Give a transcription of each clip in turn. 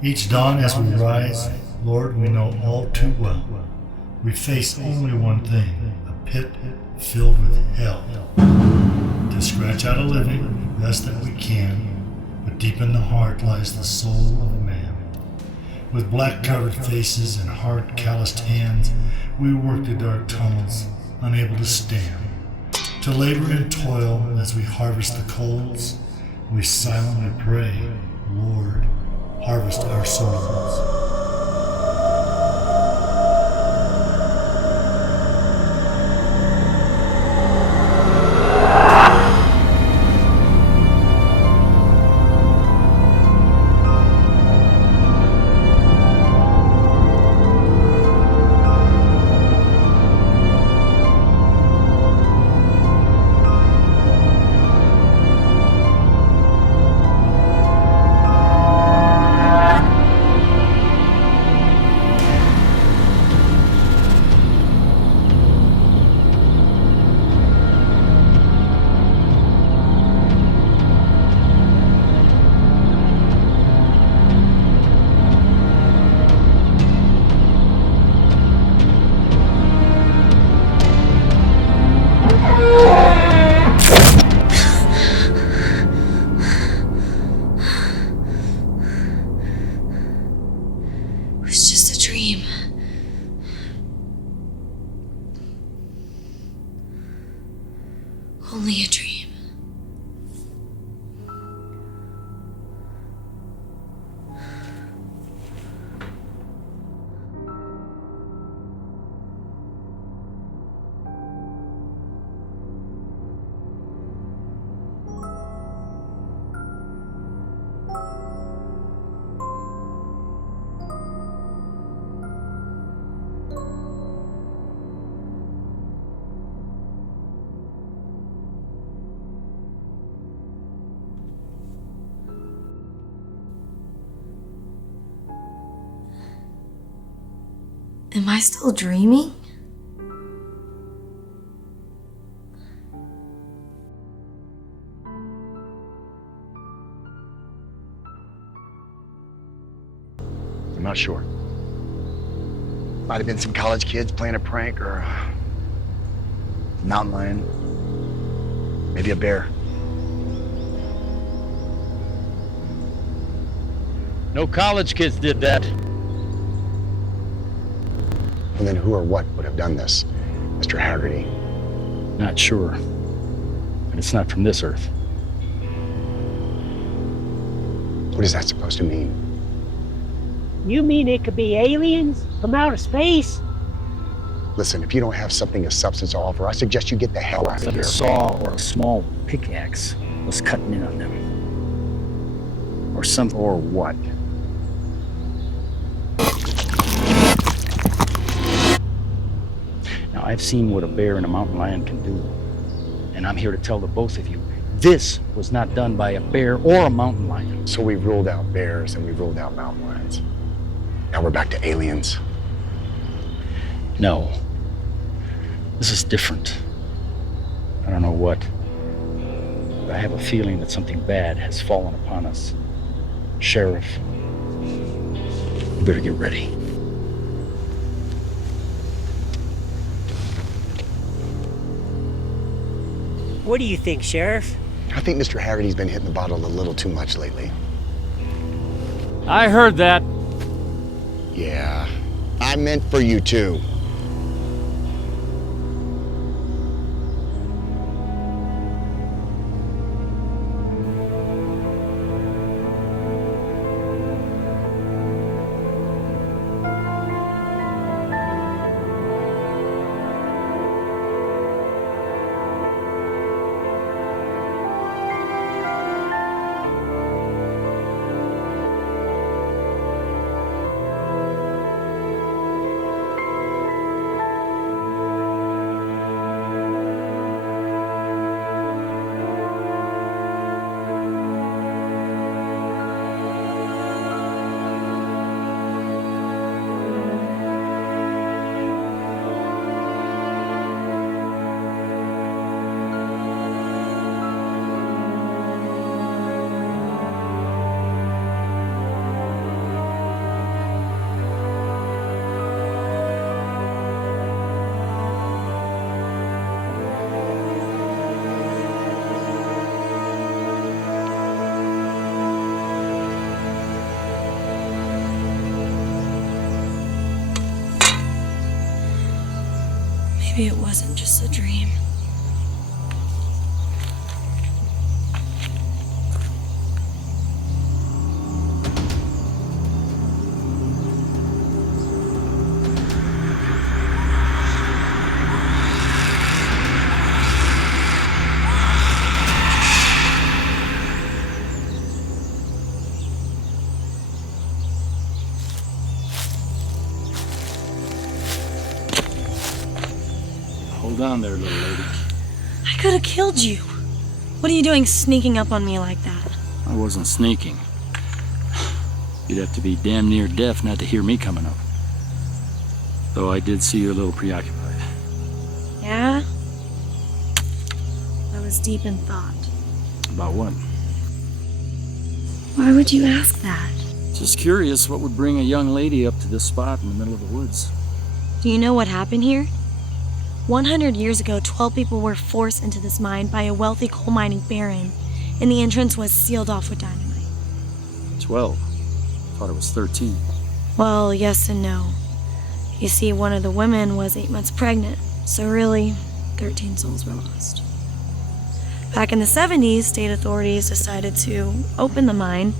Each dawn as we rise, Lord, we know all too well, we face only one thing, a pit filled with hell. To scratch out a living, best that we can, but deep in the heart lies the soul of a man. With black-covered faces and hard, calloused hands, we work the dark tunnels, unable to stand. To labor and toil as we harvest the coals, we silently pray, Lord, harvest our souls. Only a dream. Am I still dreaming? I'm not sure. Might have been some college kids playing a prank or a mountain lion. Maybe a bear. No college kids did that. And then who or what would have done this, Mr. Hagardy? Not sure. But it's not from this Earth. What is that supposed to mean? You mean it could be aliens from outer space? Listen, if you don't have something of substance to offer, I suggest you get the hell out of Like here. a saw or a small pickaxe was cutting in on them. Or something. Or what? Now, I've seen what a bear and a mountain lion can do. And I'm here to tell the both of you, this was not done by a bear or a mountain lion. So we've ruled out bears and we've ruled out mountain lions. Now we're back to aliens. No. This is different. I don't know what. But I have a feeling that something bad has fallen upon us. Sheriff, you better get ready. What do you think, Sheriff? I think Mr. Hagardy's been hitting the bottle a little too much lately. I heard that. Yeah, I meant for you too. Maybe it wasn't just a dream. Hold on there, little lady. I could have killed you. What are you doing sneaking up on me like that? I wasn't sneaking. You'd have to be damn near deaf not to hear me coming up. Though I did see you a little preoccupied. Yeah? I was deep in thought. About what? Why would you ask that? Just curious what would bring a young lady up to this spot in the middle of the woods. Do you know what happened here? 100 years ago, 12 people were forced into this mine by a wealthy coal mining baron, and the entrance was sealed off with dynamite. 12. Thought it was 13. Well, yes and no. You see, one of the women was 8 months pregnant, so really, 13 souls were lost. Back in the 70s, state authorities decided to open the mine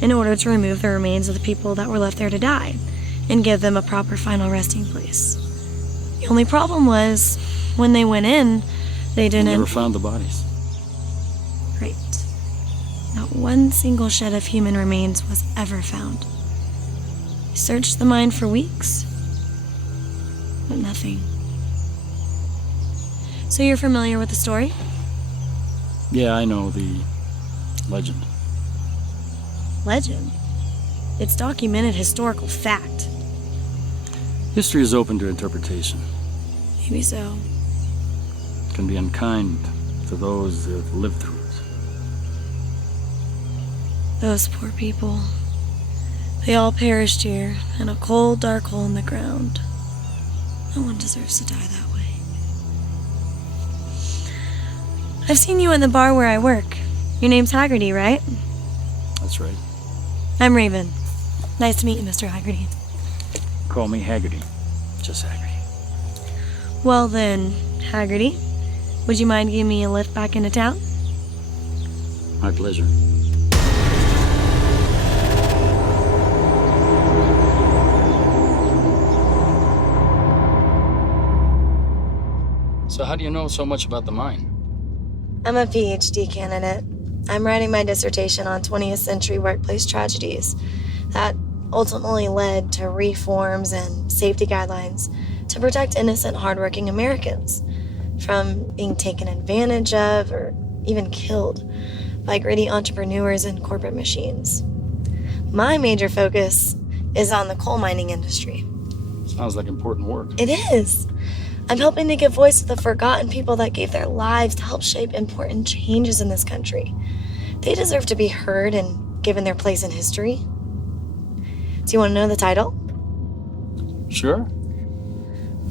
in order to remove the remains of the people that were left there to die, and give them a proper final resting place. The only problem was, when they went in, they didn't... Never found the bodies. Right. Not one single shed of human remains was ever found. We searched the mine for weeks, but nothing. So you're familiar with the story? Yeah, I know the legend. Legend? It's documented historical fact. History is open to interpretation. Maybe so. It can be unkind to those that have lived through it. Those poor people. They all perished here, in a cold, dark hole in the ground. No one deserves to die that way. I've seen you in the bar where I work. Your name's Hagardy, right? That's right. I'm Raven. Nice to meet you, Mr. Hagardy. Call me Hagardy. Just Hagardy. Well then, Hagardy, would you mind giving me a lift back into town? My pleasure. So how do you know so much about the mine? I'm a PhD candidate. I'm writing my dissertation on 20th century workplace tragedies that ultimately led to reforms and safety guidelines to protect innocent, hardworking Americans from being taken advantage of or even killed by greedy entrepreneurs and corporate machines. My major focus is on the coal mining industry. Sounds like important work. It is. I'm helping to give voice to the forgotten people that gave their lives to help shape important changes in this country. They deserve to be heard and given their place in history. Do you want to know the title? Sure.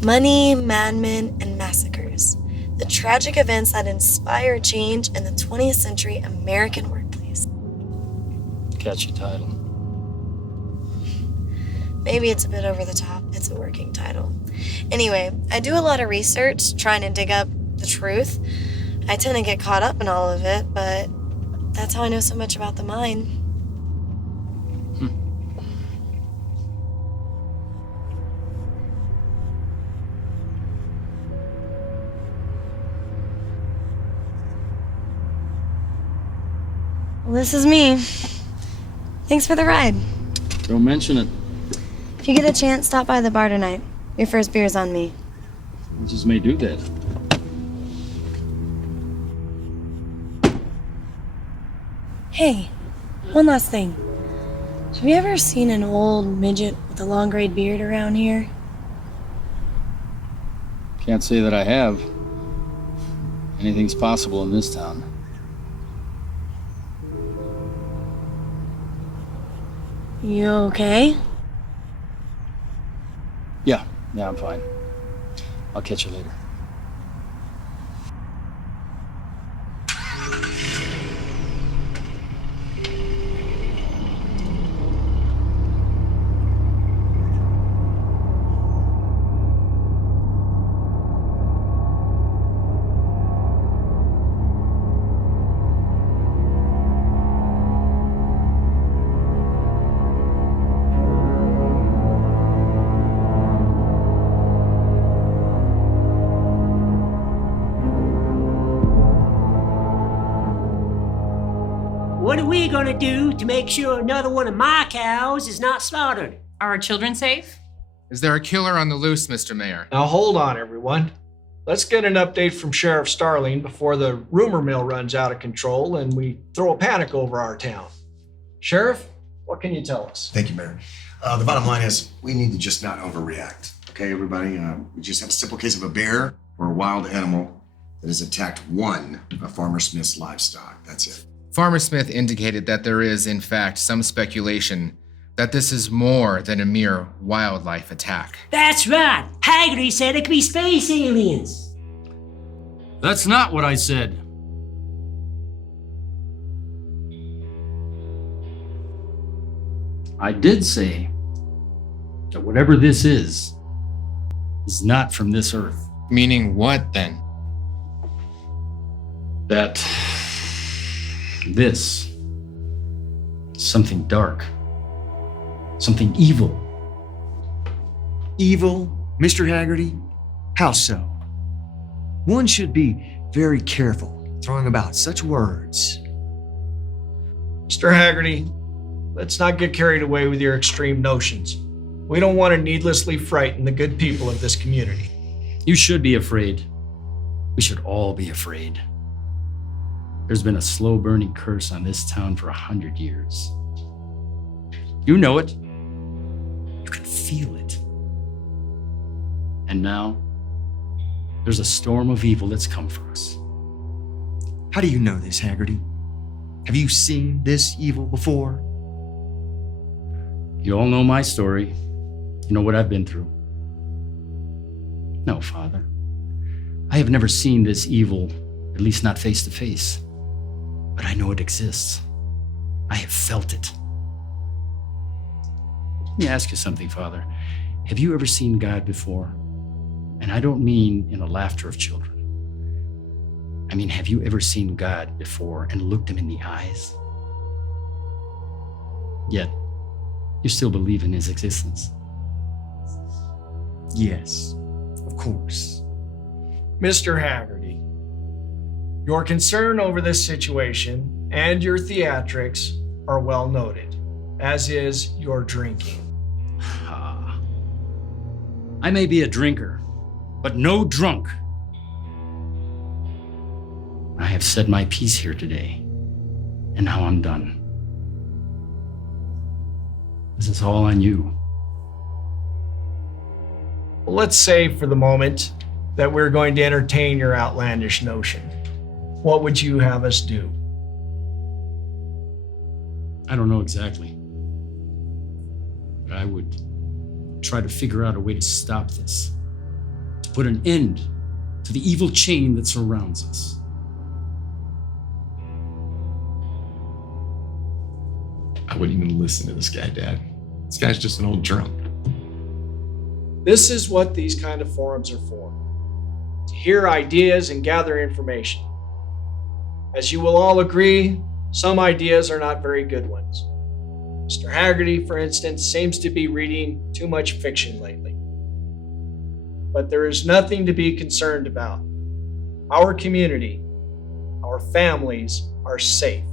Money, Madmen, and Massacres. The tragic events that inspired change in the 20th century American workplace. Catchy title. Maybe it's a bit over the top. It's a working title. Anyway, I do a lot of research trying to dig up the truth. I tend to get caught up in all of it, but that's how I know so much about the mine. Well, this is me. Thanks for the ride. Don't mention it. If you get a chance, stop by the bar tonight. Your first beer's on me. I just may do that. Hey, one last thing. Have you ever seen an old midget with a long gray beard around here? Can't say that I have. Anything's possible in this town. You okay? Yeah, I'm fine. I'll catch you later. What are we gonna do to make sure another one of my cows is not slaughtered? Are our children safe? Is there a killer on the loose, Mr. Mayor? Now hold on, everyone. Let's get an update from Sheriff Starling before the rumor mill runs out of control and we throw a panic over our town. Sheriff, what can you tell us? Thank you, Mayor. The bottom line is we need to just not overreact. Okay, everybody? We just have a simple case of a bear or a wild animal that has attacked one of Farmer Smith's livestock. That's it. Farmer Smith indicated that there is, in fact, some speculation that this is more than a mere wildlife attack. That's right. Hagardy said it could be space aliens. That's not what I said. I did say that whatever this is not from this earth. Meaning what, then? That this is something dark, something evil. Evil, Mr. Hagardy? How so? One should be very careful throwing about such words. Mr. Hagardy, let's not get carried away with your extreme notions. We don't want to needlessly frighten the good people of this community. You should be afraid. We should all be afraid. There's been a slow-burning curse on this town for 100 years. You know it. You can feel it. And now, there's a storm of evil that's come for us. How do you know this, Hagardy? Have you seen this evil before? You all know my story. You know what I've been through. No, Father. I have never seen this evil, at least not face to face. But I know it exists. I have felt it. Let me ask you something, Father. Have you ever seen God before? And I don't mean in the laughter of children. I mean, have you ever seen God before and looked him in the eyes? Yet, you still believe in his existence. Yes, of course. Mr. Hagardy, your concern over this situation and your theatrics are well noted, as is your drinking. I may be a drinker, but no drunk. I have said my piece here today, and now I'm done. This is all on you. Well, let's say for the moment that we're going to entertain your outlandish notion. What would you have us do? I don't know exactly. But I would try to figure out a way to stop this, to put an end to the evil chain that surrounds us. I wouldn't even listen to this guy, Dad. This guy's just an old drunk. This is what these kind of forums are for, to hear ideas and gather information. As you will all agree, some ideas are not very good ones. Mr. Hagardy, for instance, seems to be reading too much fiction lately. But there is nothing to be concerned about. Our community, our families are safe.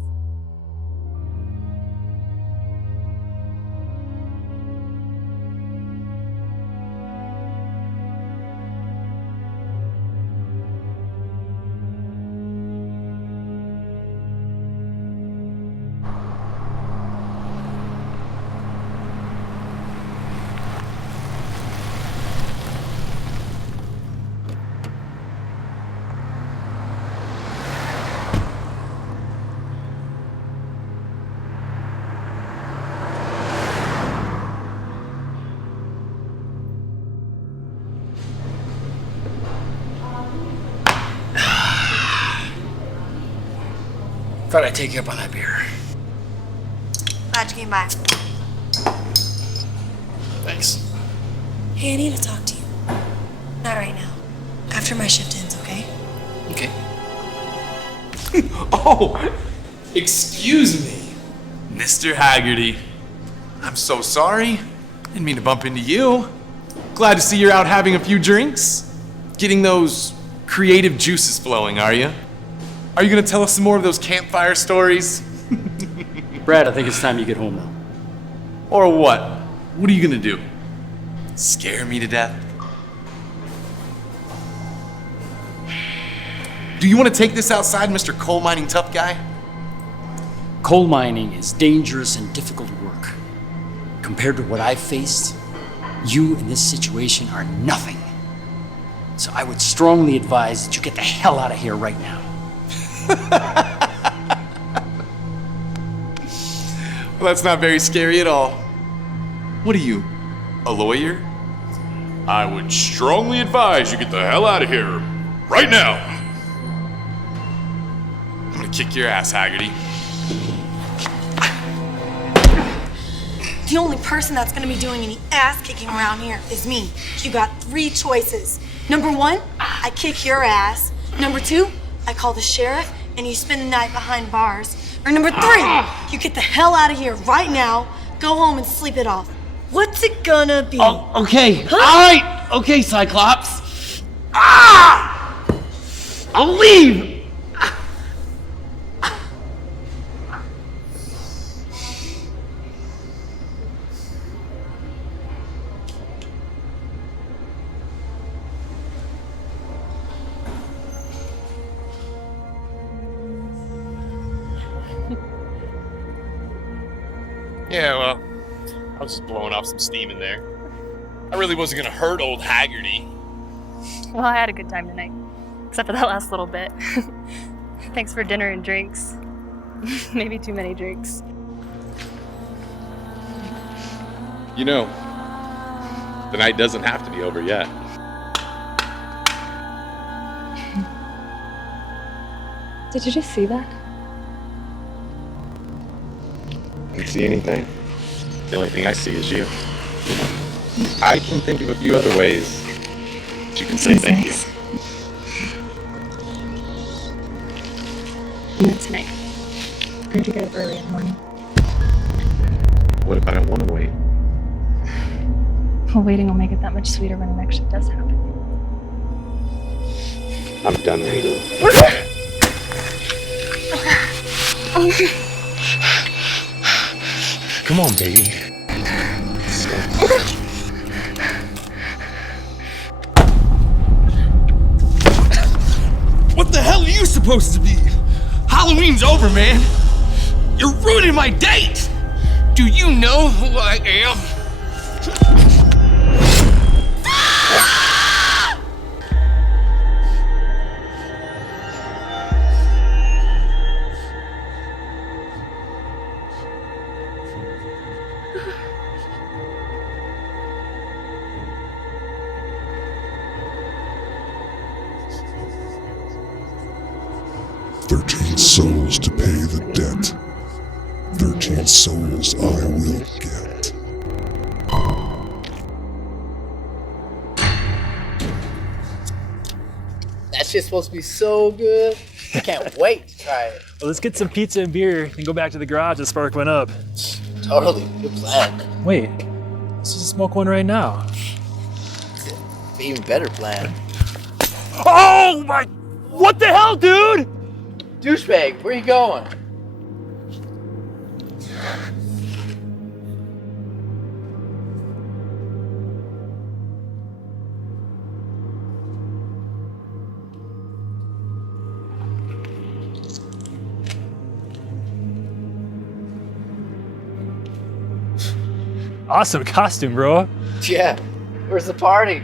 Thought I'd take you up on that beer. Glad you came by. Thanks. Hey, I need to talk to you. Not right now. After my shift ends, okay? Okay. Oh, excuse me, Mr. Hagardy. I'm so sorry. Didn't mean to bump into you. Glad to see you're out having a few drinks. Getting those creative juices flowing, are you? Are you gonna tell us some more of those campfire stories? Brad, I think it's time you get home now. Or what? What are you gonna do? Scare me to death? Do you want to take this outside, Mr. Coal Mining Tough Guy? Coal mining is dangerous and difficult work. Compared to what I've faced, you in this situation are nothing. So I would strongly advise that you get the hell out of here right now. Well, that's not very scary at all. What are you, a lawyer? I would strongly advise you get the hell out of here right now. I'm gonna kick your ass, Hagardy. The only person that's gonna be doing any ass kicking around here is me. You got 3 choices. Number 1, I kick your ass. Number 2, I call the sheriff and you spend the night behind bars. Or number 3, you get the hell out of here right now, go home and sleep it off. What's it gonna be? Oh, okay. Huh? All right. Okay, Cyclops. I'll leave. Yeah, well, I was just blowing off some steam in there. I really wasn't gonna hurt old Hagardy. Well, I had a good time tonight. Except for that last little bit. Thanks for dinner and drinks. Maybe too many drinks. You know, the night doesn't have to be over yet. Did you just see that? I don't see anything. The only thing I see is you. I can think of a few other ways that you can say thank you. Not tonight. I have to get up early in the morning. What if I don't want to wait? Well, waiting will make it that much sweeter when it actually does happen. I'm done waiting. Come on, baby. What the hell are you supposed to be? Halloween's over, man. You're ruining my date. Do you know who I am? 13 souls to pay the debt. 13 souls I will get. That shit's supposed to be so good. I can't wait to try it. Well, let's get some pizza and beer and go back to the garage and spark one up. Totally. Good plan. Wait, let's just smoke one right now. Even better plan. Oh my! What the hell, dude? Douchebag, where you going? Awesome costume, bro. Yeah, where's the party?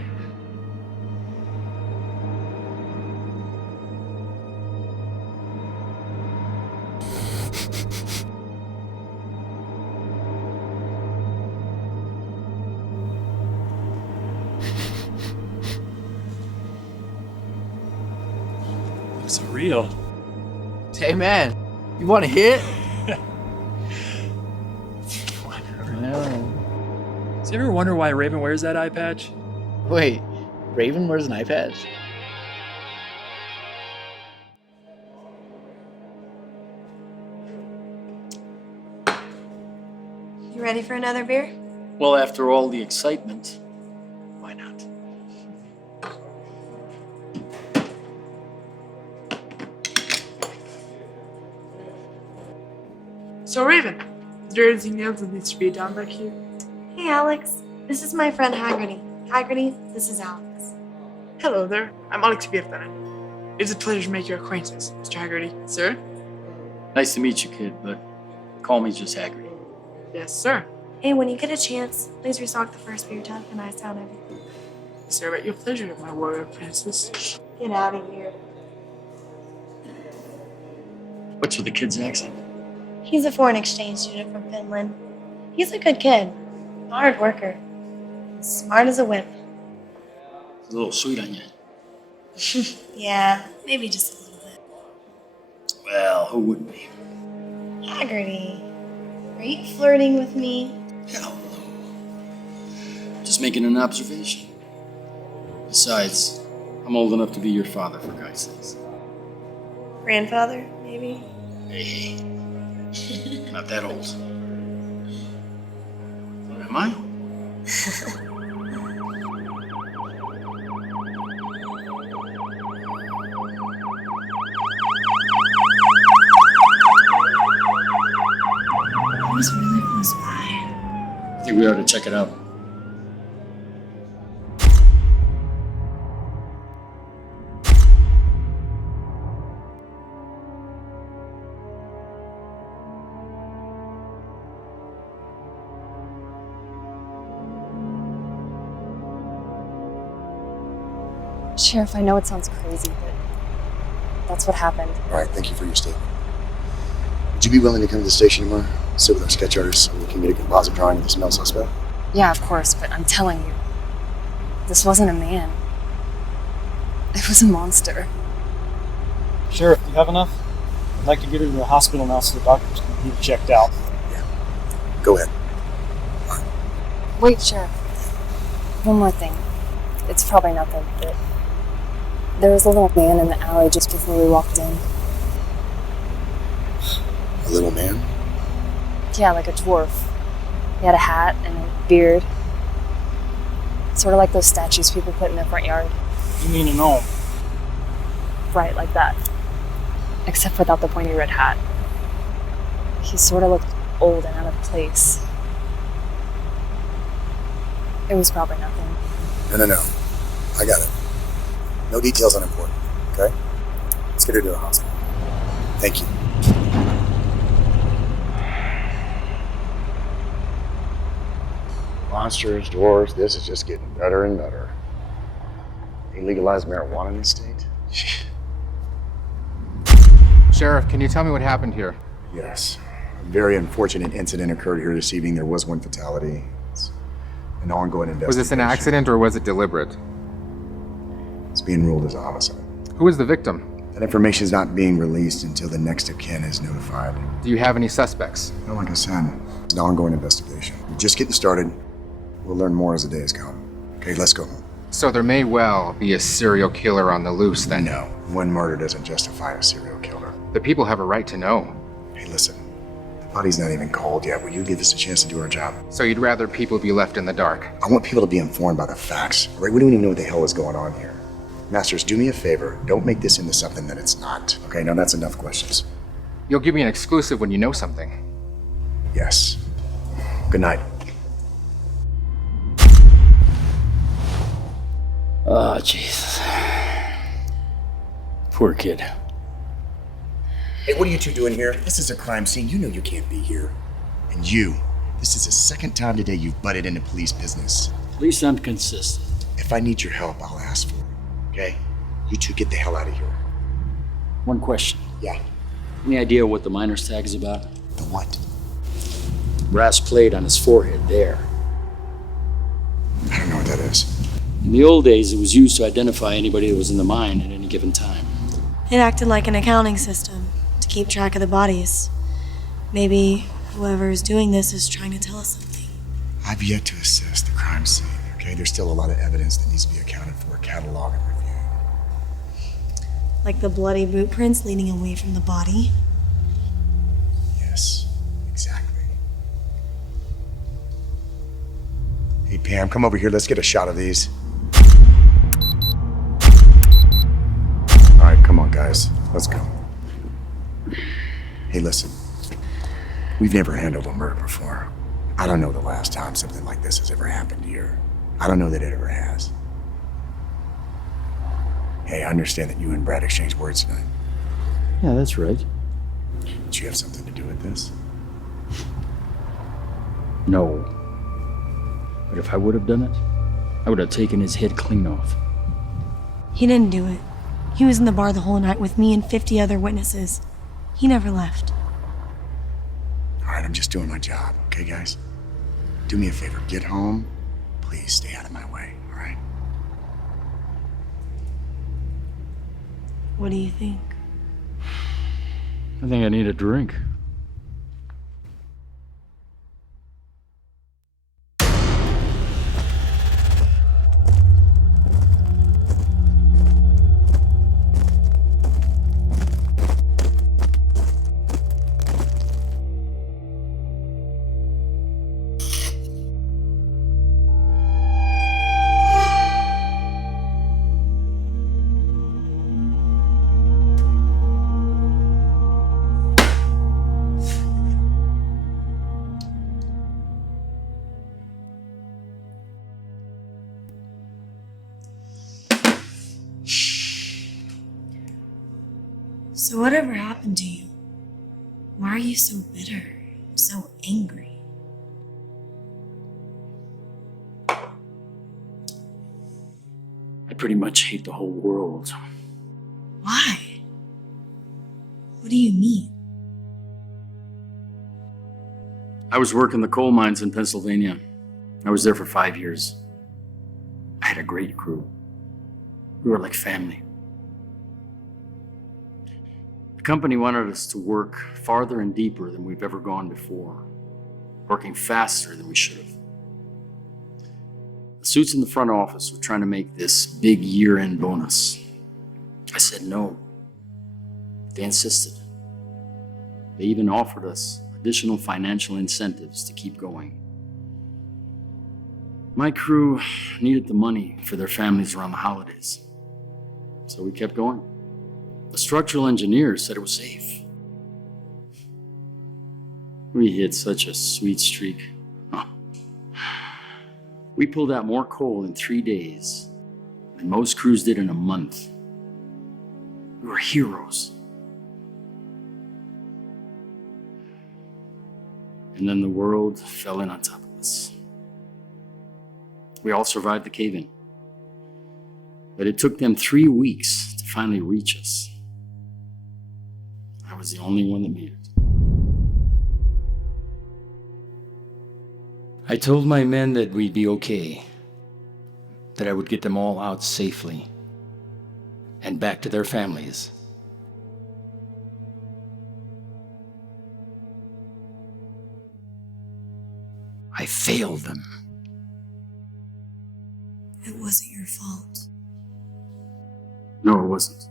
Looks real. Hey man, you want a hit? Does you ever wonder why Raven wears that eye patch? Wait, Raven wears an eye patch? You ready for another beer? Well, after all the excitement, why not? So Raven, there anything else that needs to be done back here? Hey, Alex. This is my friend Hagardy. Hagardy, this is Alex. Hello there. I'm Alex Birtanen. It's a pleasure to make your acquaintance, Mr. Hagardy. Sir? Nice to meet you, kid, but call me just Hagardy. Yes, sir. Hey, when you get a chance, please restock the first beer tub and ice down everything. Sir, at your pleasure, my warrior princess. Get out of here. What's with the kid's accent? He's a foreign exchange student from Finland. He's a good kid, a hard worker, smart as a whip. It's a little sweet on you. Yeah, maybe just a little bit. Well, who wouldn't be? Hagardy, are you flirting with me? Hell no. Just making an observation. Besides, I'm old enough to be your father, for God's sakes. Grandfather, maybe? Hey, not that old. Or am I? It was really close by. I think we ought to check it out. Sheriff, I know it sounds crazy, but that's what happened. All right, thank you for your statement. Would you be willing to come to the station tomorrow, sit with our sketch artists, so we can get a composite drawing of the smell suspect? Yeah, of course, but I'm telling you, this wasn't a man. It was a monster. Sheriff, do you have enough? I'd like to get her to the hospital now so the doctors can get her checked out. Go ahead. Wait, Sheriff. One more thing. It's probably nothing, but there was a little man in the alley just before we walked in. A little man? Yeah, like a dwarf. He had a hat and a beard. Sort of like those statues people put in their front yard. You mean a gnome? Right, like that. Except without the pointy red hat. He sort of looked old and out of place. It was probably nothing. No. I got it. No details unimportant, okay? Let's get her to the hospital. Thank you. Monsters, dwarves, this is just getting better and better. They legalized marijuana in this state? Sheriff, can you tell me what happened here? Yes. A very unfortunate incident occurred here this evening. There was one fatality. It's an ongoing investigation. Was this an accident or was it deliberate? It's being ruled as a homicide. Who is the victim? That information is not being released until the next of kin is notified. Do you have any suspects? No, like I said, it's an ongoing investigation. We're just getting started. We'll learn more as the days come. Okay, let's go home. So there may well be a serial killer on the loose then? No, one murder doesn't justify a serial killer. The people have a right to know. Hey, listen. The body's not even cold yet. Will you give us a chance to do our job? So you'd rather people be left in the dark? I want people to be informed by the facts. All right, we don't even know what the hell is going on here. Masters, do me a favor. Don't make this into something that it's not. Okay, now that's enough questions. You'll give me an exclusive when you know something. Yes. Good night. Oh, Jesus. Poor kid. Hey, what are you two doing here? This is a crime scene. You know you can't be here. And you, this is the second time today you've butted into police business. At least I'm consistent. If I need your help, I'll ask for it. Okay? You two get the hell out of here. One question. Yeah. Any idea what the miner's tag is about? The what? Brass plate on his forehead there. I don't know what that is. In the old days, it was used to identify anybody that was in the mine at any given time. It acted like an accounting system to keep track of the bodies. Maybe whoever's doing this is trying to tell us something. I've yet to assess the crime scene, okay? There's still a lot of evidence that needs to be accounted for, cataloged, and reviewed. Like the bloody boot prints leading away from the body? Yes, exactly. Hey, Pam, come over here. Let's get a shot of these. All right, come on, guys. Let's go. Hey, listen. We've never handled a murder before. I don't know the last time something like this has ever happened here. I don't know that it ever has. Hey, I understand that you and Brad exchanged words tonight. Yeah, that's right. Did you have something to do with this? No. But if I would have done it, I would have taken his head clean off. He didn't do it. He was in the bar the whole night with me and 50 other witnesses. He never left. All right, I'm just doing my job, okay, guys? Do me a favor, get home. Please stay out of my way, all right? What do you think? I think I need a drink. So whatever happened to you? Why are you so bitter, so angry? I pretty much hate the whole world. Why? What do you mean? I was working the coal mines in Pennsylvania. I was there for 5 years. I had a great crew. We were like family. The company wanted us to work farther and deeper than we've ever gone before, working faster than we should have. The suits in the front office were trying to make this big year-end bonus. I said no. They insisted. They even offered us additional financial incentives to keep going. My crew needed the money for their families around the holidays, so we kept going. The structural engineers said it was safe. We hit such a sweet streak. Huh. We pulled out more coal in 3 days than most crews did in a month. We were heroes. And then the world fell in on top of us. We all survived the cave-in. But it took them 3 weeks to finally reach us. I was the only one that made it. I told my men that we'd be okay, that I would get them all out safely and back to their families. I failed them. It wasn't your fault. No, it wasn't.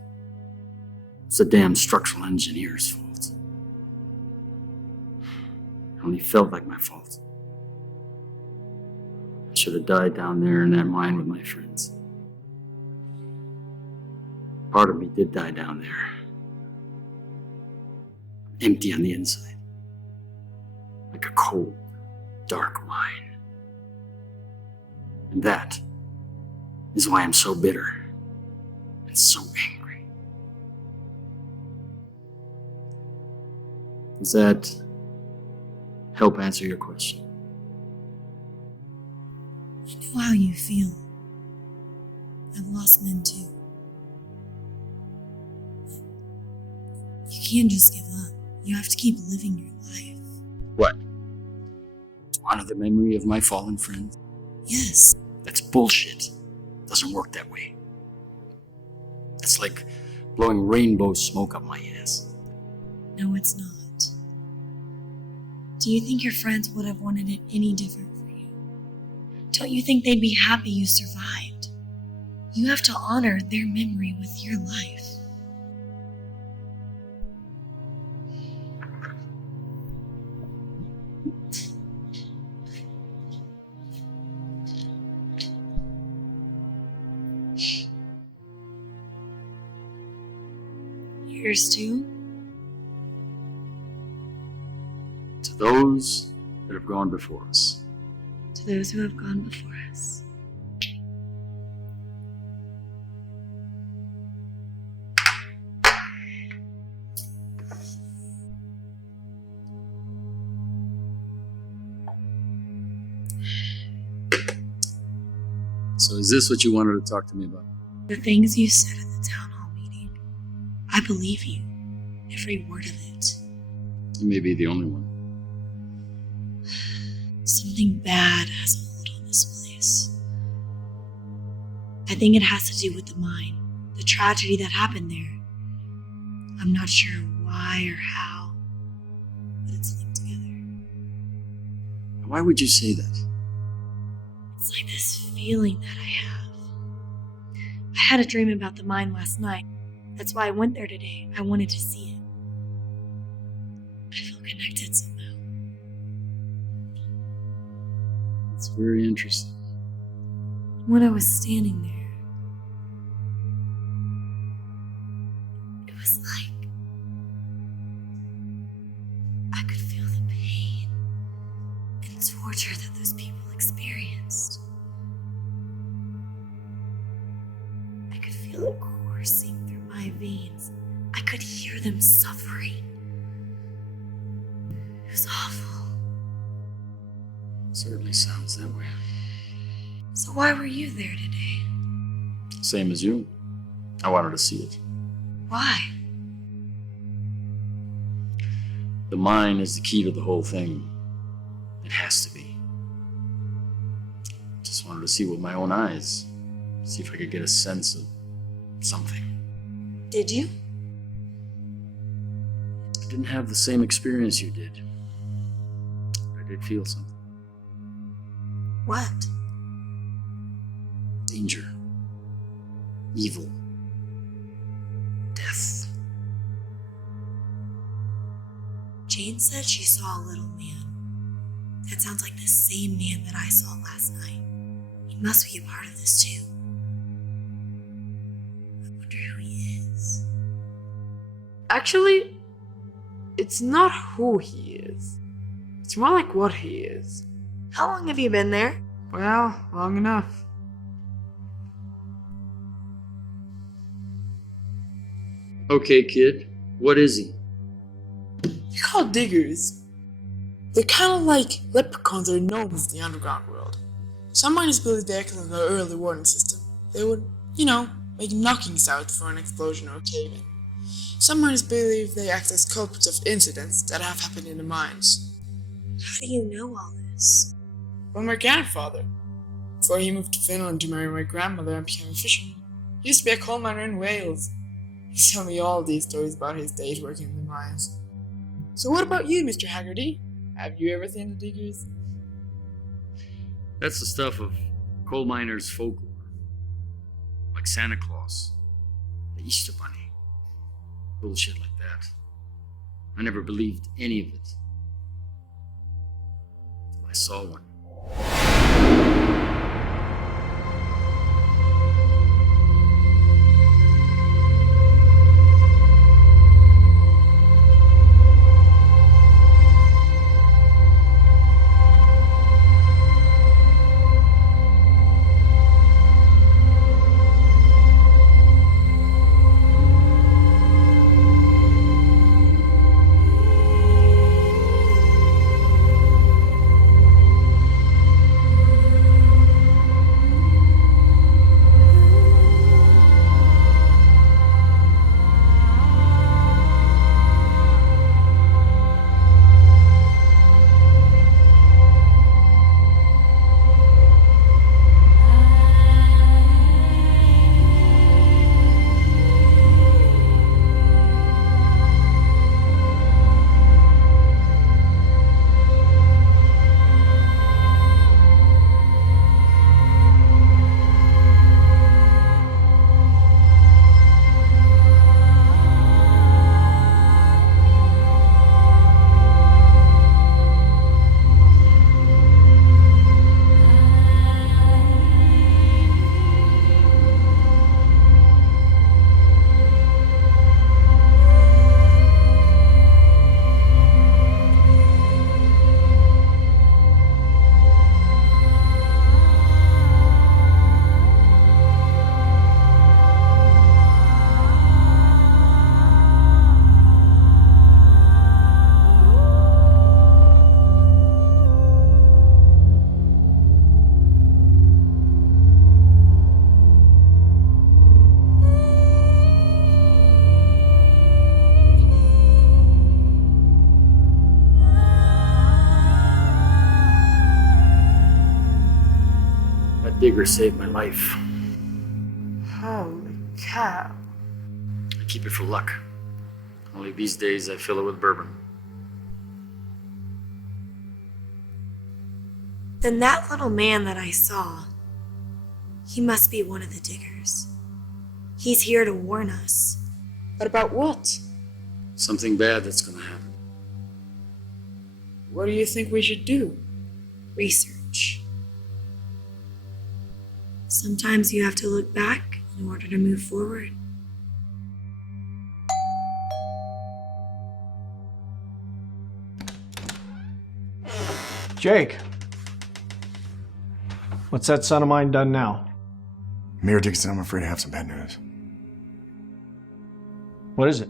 It's the damn structural engineer's fault. It only felt like my fault. I should have died down there in that mine with my friends. Part of me did die down there. Empty on the inside. Like a cold, dark mine. And that is why I'm so bitter and so angry. Does that help answer your question? I know how you feel. I've lost men too. You can't just give up. You have to keep living your life. What? Honor the memory of my fallen friends? Yes. That's bullshit. Doesn't work that way. It's like blowing rainbow smoke up my ass. No, it's not. Do you think your friends would have wanted it any different for you? Don't you think they'd be happy you survived? You have to honor their memory with your life. Yours too? To those that have gone before us. To those who have gone before us. So is this what you wanted to talk to me about? The things you said at the town hall meeting, I believe you. Every word of it. You may be the only one. Something bad has a hold on this place. I think it has to do with the mine, the tragedy that happened there. I'm not sure why or how, but it's linked together. Why would you say that? It's like this feeling that I have. I had a dream about the mine last night. That's why I went there today. I wanted to see it. I feel connected somehow. It's very interesting. When I was standing there, it was like I could feel the pain and torture that those people experienced. I could feel it coursing through my veins. I could hear them suffering. It was awful. Certainly sounds that way. So why were you there today? Same as you. I wanted to see it. Why? The mine is the key to the whole thing. It has to be. Just wanted to see with my own eyes. See if I could get a sense of something. Did you? I didn't have the same experience you did. I did feel something. What? Danger. Evil. Death. Jane said she saw a little man. That sounds like the same man that I saw last night. He must be a part of this too. I wonder who he is. Actually, it's not who he is. It's more like what he is. How long have you been there? Well, long enough. Okay, kid. What is he? They're called diggers. They're kind of like leprechauns or gnomes in the underground world. Some miners believe they act like an early warning system. They would, make knocking sounds for an explosion or cave-in. Some miners believe they act as culprits of incidents that have happened in the mines. How do you know all this? Well, my grandfather. Before he moved to Finland to marry my grandmother and became a fisherman, he used to be a coal miner in Wales. He told me all these stories about his days working in the mines. So what about you, Mr. Hagardy? Have you ever seen the diggers? That's the stuff of coal miners' folklore. Like Santa Claus, the Easter Bunny. Bullshit like that. I never believed any of it. Until I saw one. digger saved my life. Holy cow. I keep it for luck. Only these days I fill it with bourbon. Then that little man that I saw, he must be one of the diggers. He's here to warn us. But about what? Something bad that's gonna happen. What do you think we should do? Research. Sometimes you have to look back in order to move forward. Jake. What's that son of mine done now? Mayor Dixon, I'm afraid I have some bad news. What is it?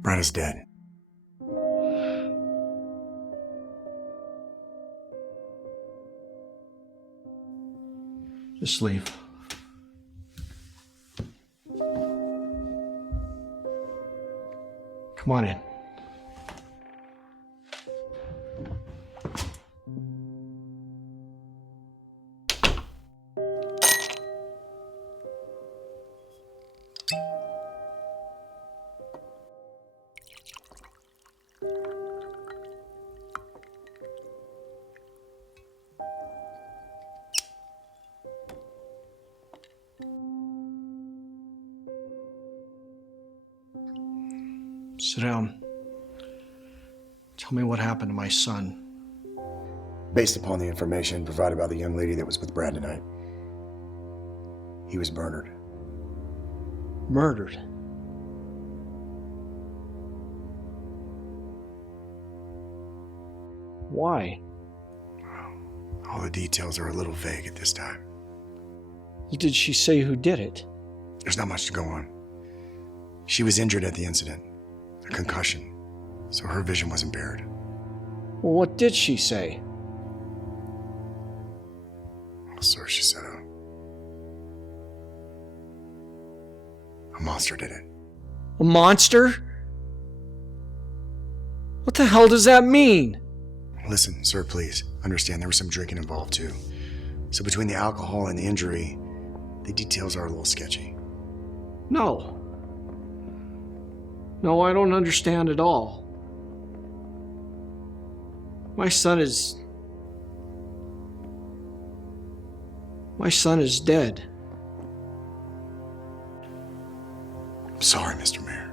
Brad is dead. Just leave. Come on in. Sit down. Tell me what happened to my son. Based upon the information provided by the young lady that was with Brad tonight, he was murdered. Murdered? Why? All the details are a little vague at this time. Did she say who did it? There's not much to go on. She was injured at the incident, a concussion, so her vision was impaired. Well, what did she say? Well, sir, she said a monster did it. A monster? What the hell does that mean? Listen, sir, please. Understand there was some drinking involved too. So between the alcohol and the injury, the details are a little sketchy. No. No, I don't understand at all. My son is dead. I'm sorry, Mr. Mayor.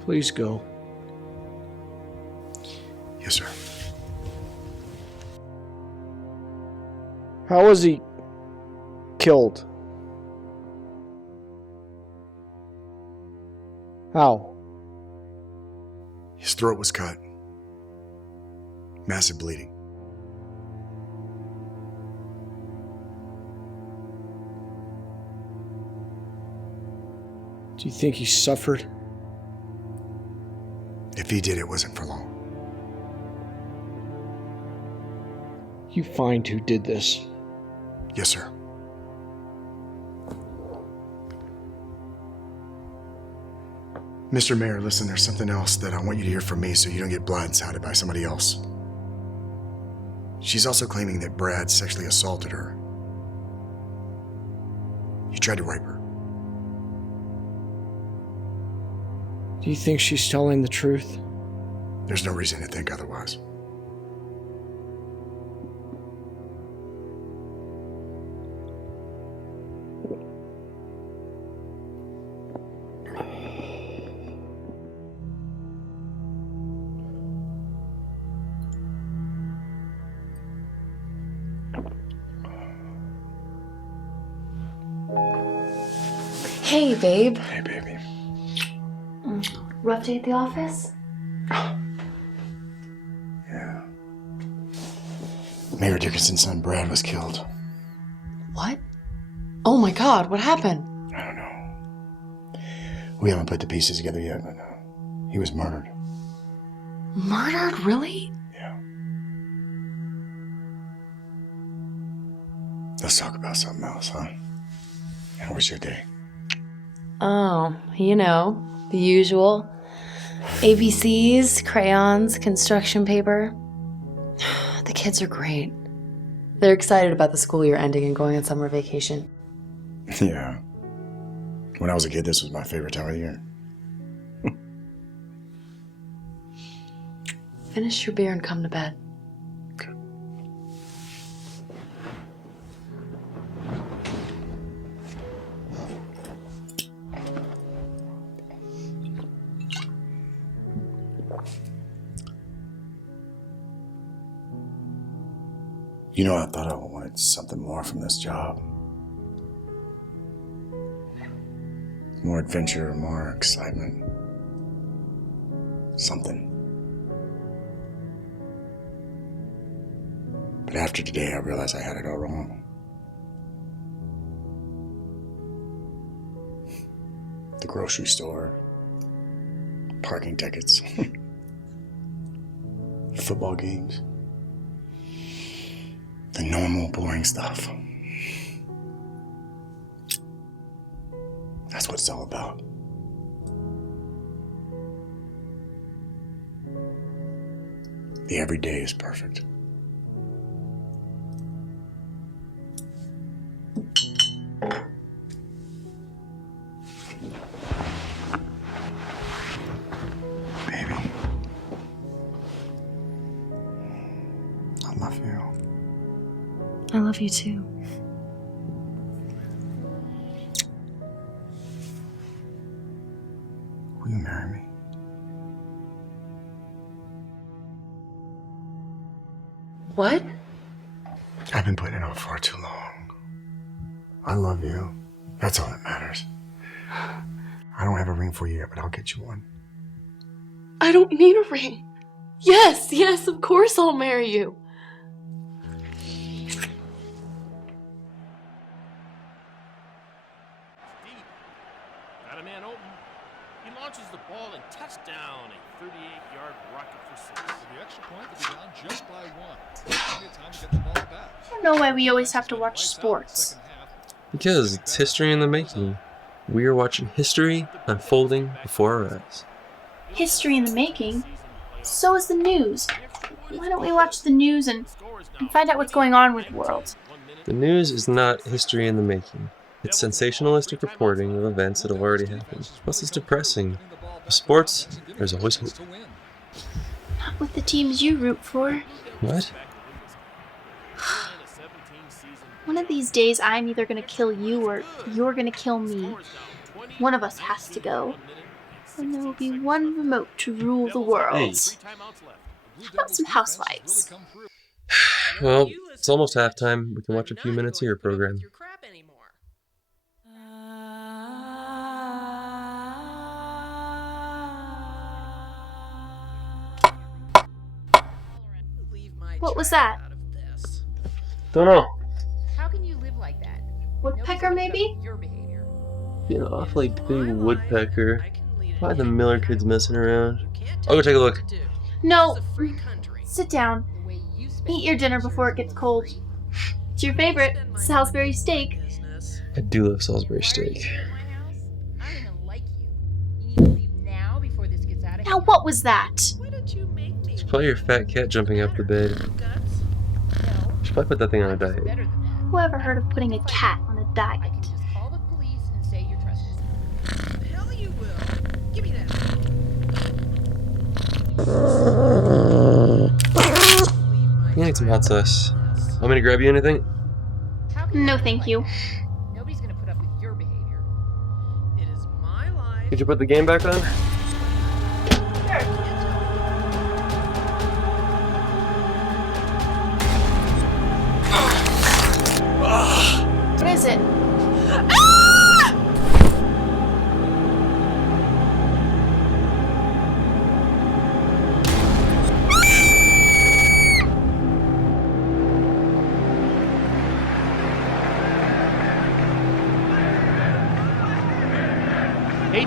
Please go. Yes, sir. How was he killed? How? His throat was cut. Massive bleeding. Do you think he suffered? If he did, it wasn't for long. You find who did this. Yes, sir. Mr. Mayor, listen, there's something else that I want you to hear from me so you don't get blindsided by somebody else. She's also claiming that Brad sexually assaulted her. He tried to rape her. Do you think she's telling the truth? There's no reason to think otherwise. Hey, babe. Hey, baby. Rough day at the office? Yeah. Mayor Dickinson's son, Brad, was killed. What? Oh my god, what happened? I don't know. We haven't put the pieces together yet, but he was murdered. Murdered? Really? Yeah. Let's talk about something else, huh? How was your day? Oh, you know, the usual. ABCs, crayons, construction paper. The kids are great. They're excited about the school year ending and going on summer vacation. Yeah. When I was a kid, this was my favorite time of the year. Finish your beer and come to bed. You know, I thought I wanted something more from this job. More adventure, more excitement. Something. But after today, I realized I had it all wrong. The grocery store, parking tickets, football games, the normal, boring stuff. That's what it's all about. The everyday is perfect. Baby, I love you. I love you too. Will you marry me? What? I've been putting it off for too long. I love you. That's all that matters. I don't have a ring for you yet, but I'll get you one. I don't need a ring. Yes, of course I'll marry you. Got a man open. He launches the ball and touchdown. A 38-yard rocket for 6. The extra point will be down just by 1. Plenty of time to get the ball back. I don't know why we always have to watch sports. Because it's history in the making. We are watching history unfolding before our eyes. History in the making? So is the news. Why don't we watch the news and find out what's going on with the world? The news is not history in the making. It's sensationalistic reporting of events that have already happened. Plus, it's depressing. With sports, there's always hope. Not with the teams you root for. What? One of these days, I'm either gonna kill you or you're gonna kill me. One of us has to go. And there will be one remote to rule the world. Hey. How about some housewives? Well, it's almost halftime. We can watch a few minutes of your program. What was that? Don't know. How can you live like that? Woodpecker, maybe? Be an awfully big woodpecker. Why are the Miller kids messing around? I'll go take a look. No. Sit down. Eat your dinner before it gets cold. It's your favorite, Salisbury steak. I do love Salisbury steak. Now what was that? It's probably your fat cat jumping up the bed. You should probably put that thing on a diet. Whoever heard of putting a cat on a diet? You need some hot sauce. Want me to grab you anything? No, thank you. Nobody's gonna put up with your behavior. It is my life. Did you put the game back on? What is it?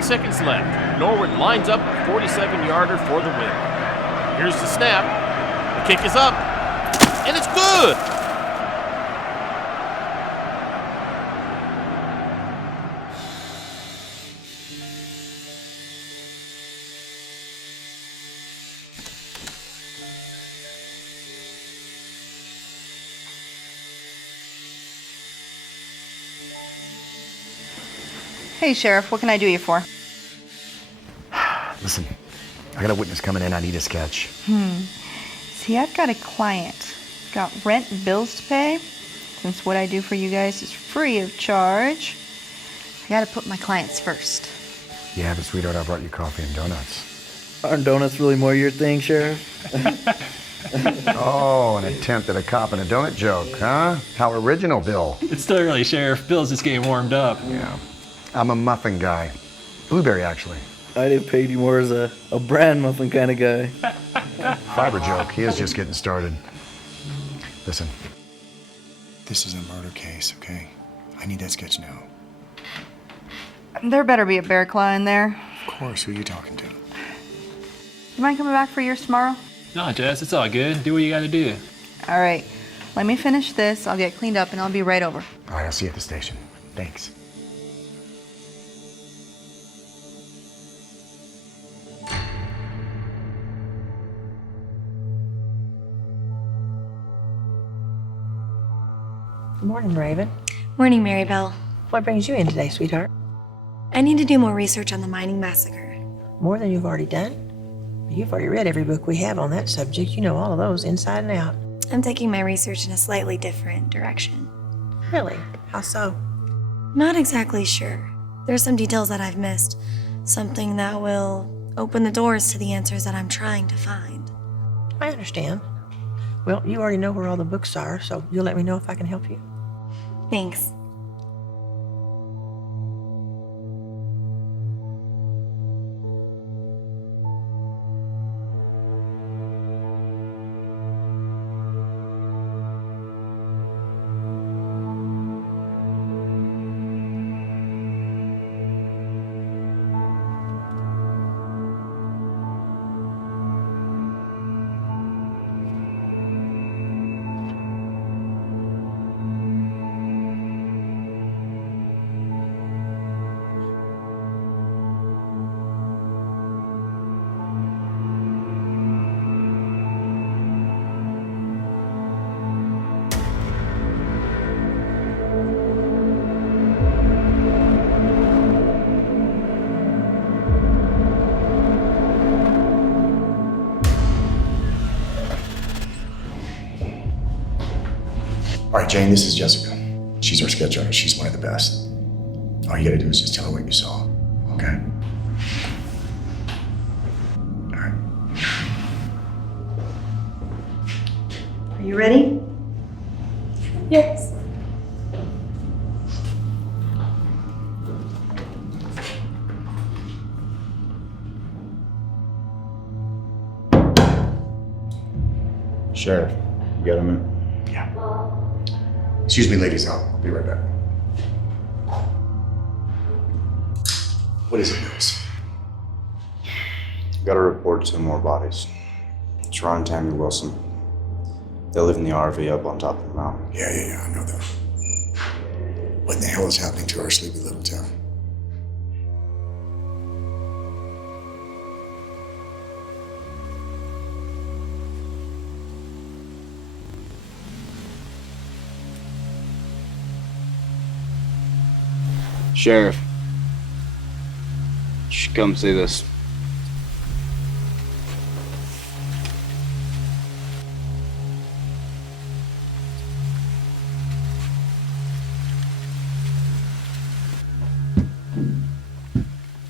Seconds left. Norwood lines up a 47-yarder for the win. Here's the snap. The kick is up. And it's good! Hey, Sheriff, what can I do you for? Listen, I got a witness coming in. I need a sketch. See, I've got a client. Got rent and bills to pay. Since what I do for you guys is free of charge, I gotta put my clients first. Yeah, but sweetheart, I brought you coffee and donuts. Aren't donuts really more your thing, Sheriff? Oh, an attempt at a cop and a donut joke, huh? How original, Bill. It's still early, Sheriff. Bill's just getting warmed up. Yeah. I'm a muffin guy. Blueberry, actually. I'd have paid you more as a bran muffin kind of guy. Fiber joke. He is just getting started. Listen. This is a murder case, okay? I need that sketch now. There better be a bear claw in there. Of course. Who are you talking to? You mind coming back for yours tomorrow? No, Jess, it's all good. Do what you gotta do. All right. Let me finish this. I'll get cleaned up and I'll be right over. All right, I'll see you at the station. Thanks. Good morning, Raven. Morning, Marybelle. What brings you in today, sweetheart? I need to do more research on the mining massacre. More than you've already done? You've already read every book we have on that subject. You know all of those inside and out. I'm taking my research in a slightly different direction. Really? How so? Not exactly sure. There's some details that I've missed. Something that will open the doors to the answers that I'm trying to find. I understand. Well, you already know where all the books are, so you'll let me know if I can help you. Thanks. All right, Jane, this is Jessica. She's our sketch artist. She's one of the best. All you gotta do is just tell her what you saw, okay? All right. Are you ready? Yes. Sheriff, you got a minute? Yeah. Excuse me, ladies. I'll be right back. What is it, Mills? Got a report 2 more bodies. It's Ron and Tammy Wilson. They live in the RV up on top of the mountain. Yeah, I know that. What in the hell is happening to our sleepy little town? Sheriff, you should come see this.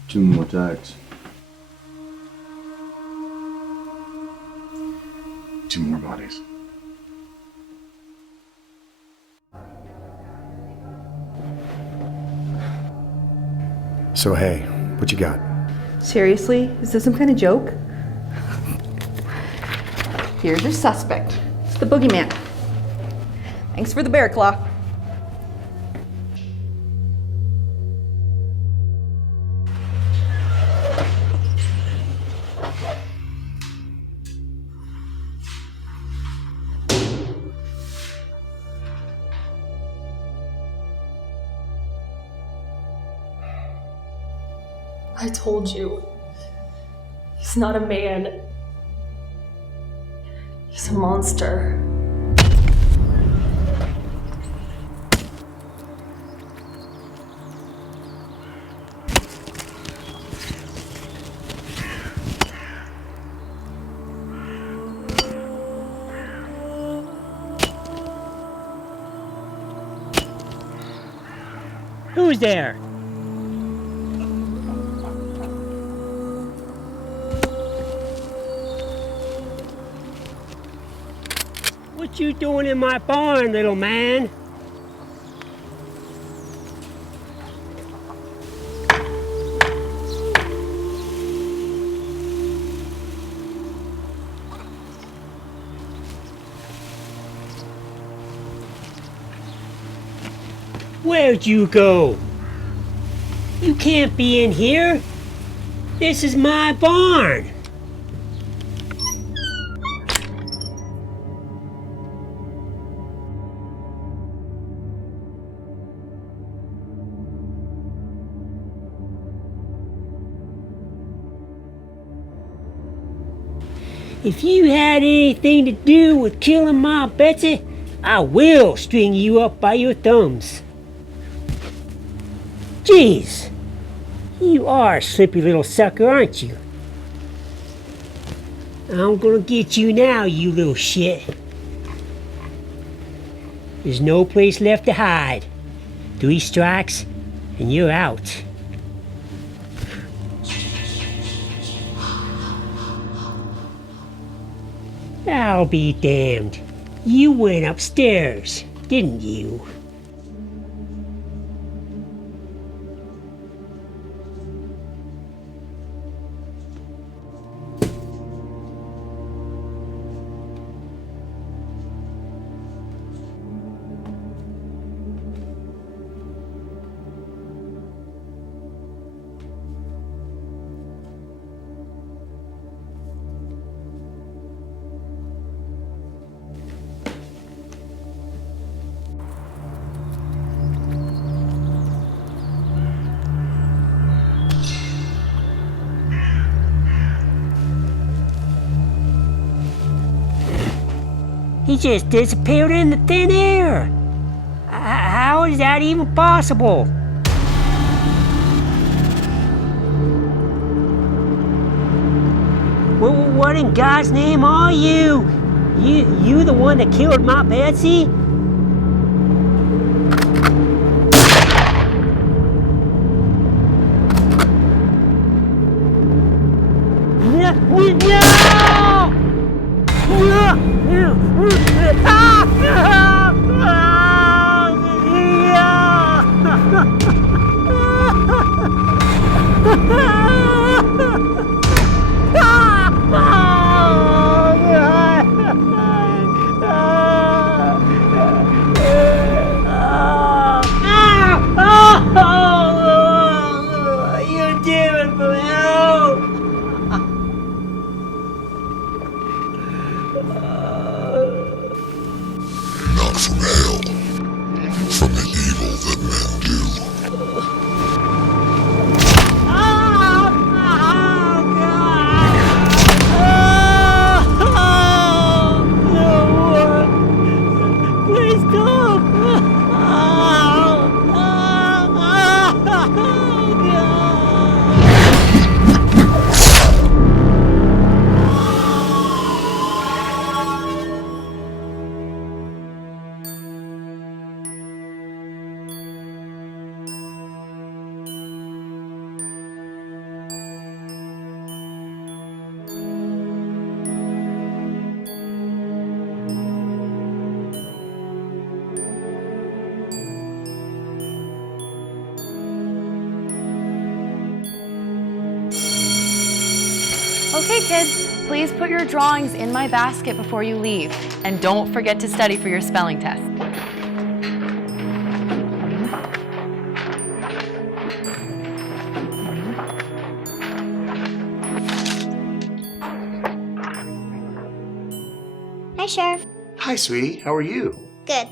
Two more attacks. 2 more bodies. So, hey, what you got? Seriously? Is this some kind of joke? Here's your suspect. It's the boogeyman. Thanks for the bear claw. I told you. He's not a man. He's a monster. Who's there? What you doing in my barn, little man? Where'd you go? You can't be in here. This is my barn. If you had anything to do with killing my Betsy, I will string you up by your thumbs. Jeez, you are a slippy little sucker, aren't you? I'm gonna get you now, you little shit. There's no place left to hide. 3 strikes, and you're out. I'll be damned. You went upstairs, didn't you? He just disappeared in the thin air. How is that even possible? What in God's name are you? You the one that killed my Betsy? Okay, kids, please put your drawings in my basket before you leave. And don't forget to study for your spelling test. Hi, Sheriff. Hi, sweetie. How are you? Good.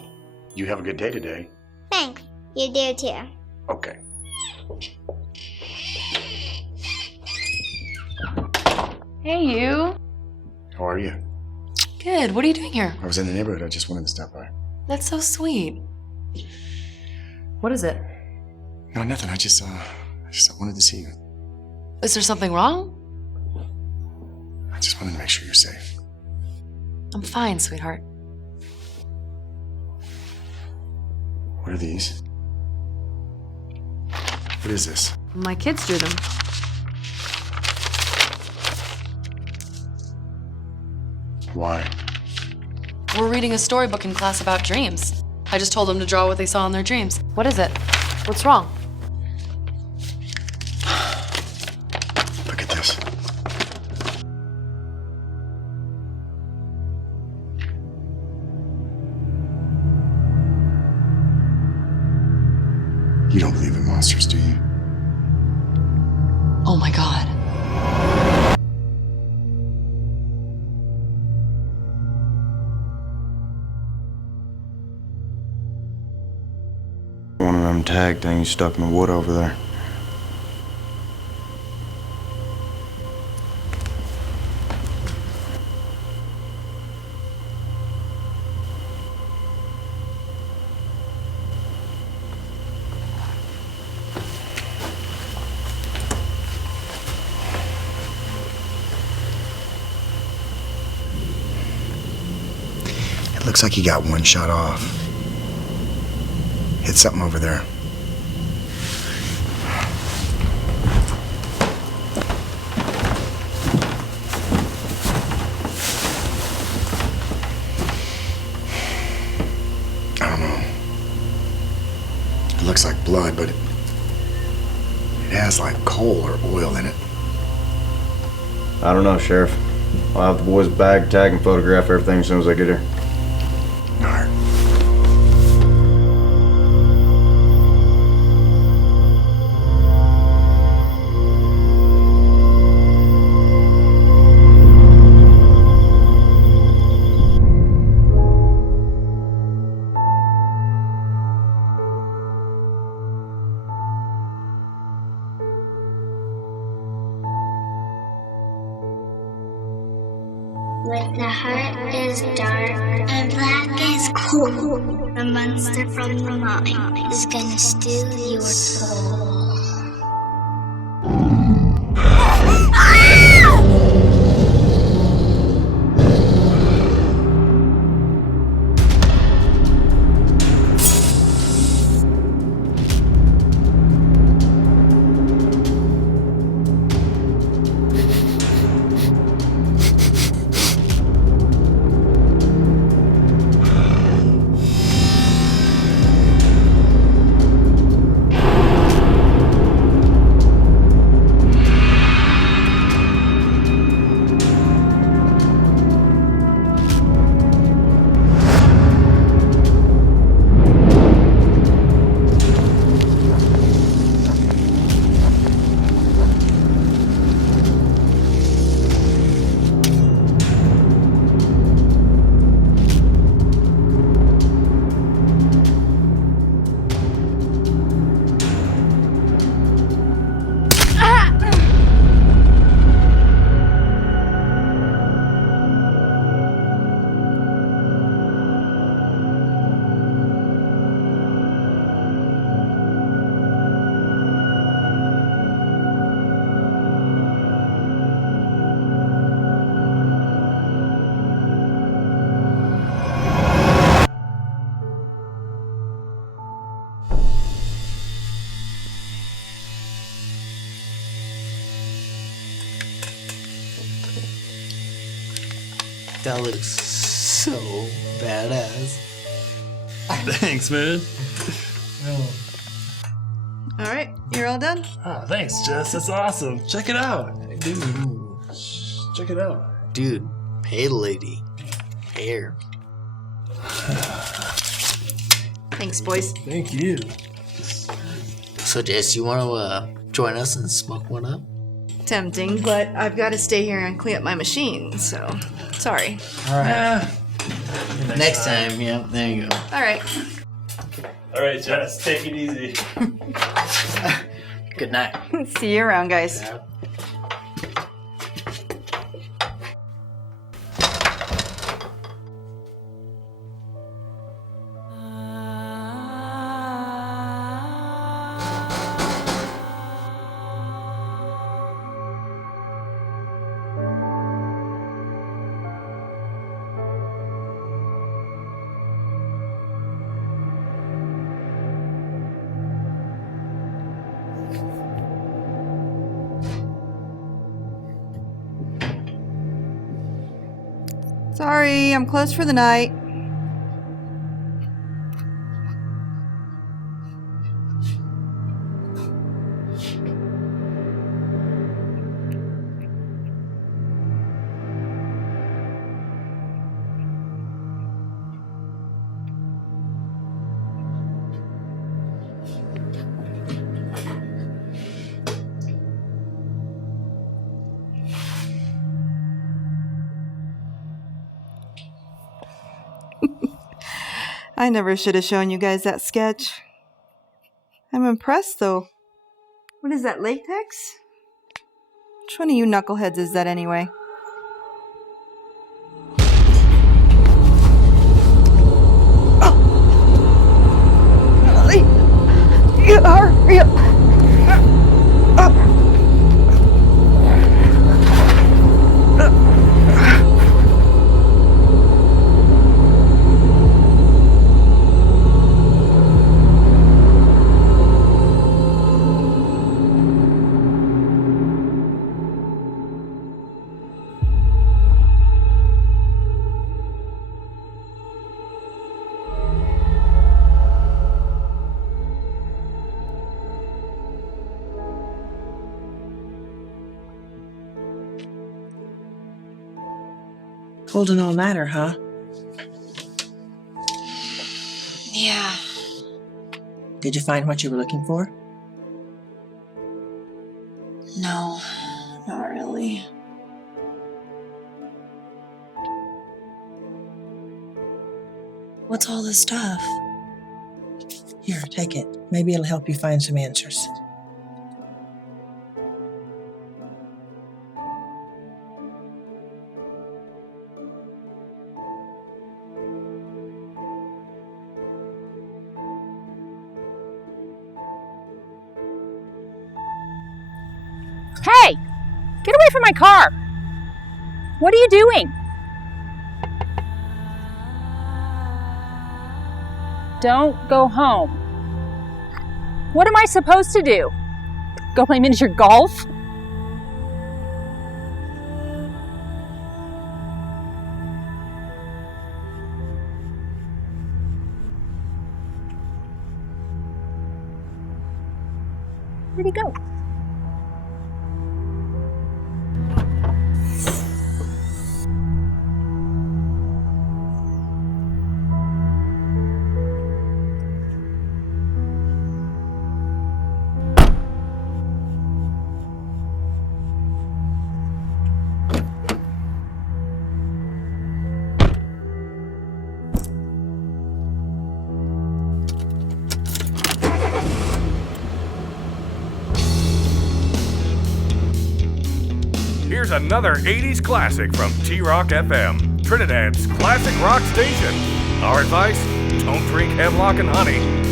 You have a good day today. Thanks. You do too. Okay. Hey, you. How are you? Good. What are you doing here? I was in the neighborhood. I just wanted to stop by. That's so sweet. What is it? No, nothing. I just wanted to see you. Is there something wrong? I just wanted to make sure you're safe. I'm fine, sweetheart. What are these? What is this? My kids drew them. Why? We're reading a storybook in class about dreams. I just told them to draw what they saw in their dreams. What is it? What's wrong? Look at this. You don't believe in monsters, do you? Oh my god. One of them tag things stuck in the wood over there. It looks like you got one shot off. Hit something over there. I don't know. It looks like blood, but it has like coal or oil in it. I don't know, Sheriff. I'll have the boys bag, tag, and photograph everything as soon as I get here. All right. When the heart is dark and black is cold, the monster from the mind is gonna steal your soul. That looks so badass. Thanks, man. All right, you're all done? Oh, thanks, Jess. That's awesome. Check it out. Dude, check it out. Dude, pay the lady. Pay her. Thanks, boys. Thank you. So, Jess, you want to join us and smoke one up? Tempting, but I've got to stay here and clean up my machine, so sorry. All right. Next time, yeah, there you go. All right. All right, Jess, take it easy. Good night. See you around, guys. Yeah. Sorry, I'm closed for the night. I never should have shown you guys that sketch. I'm impressed, though. What is that, latex? Which one of you knuckleheads is that, anyway? Oh! You are real. Holding all nighter, huh? Yeah. Did you find what you were looking for? No, not really. What's all this stuff? Here, take it. Maybe it'll help you find some answers. Hey! Get away from my car! What are you doing? Don't go home. What am I supposed to do? Go play miniature golf? Where'd he go? Here's another 80s classic from T-Rock FM, Trinidad's classic rock station. Our advice, don't drink hemlock and honey.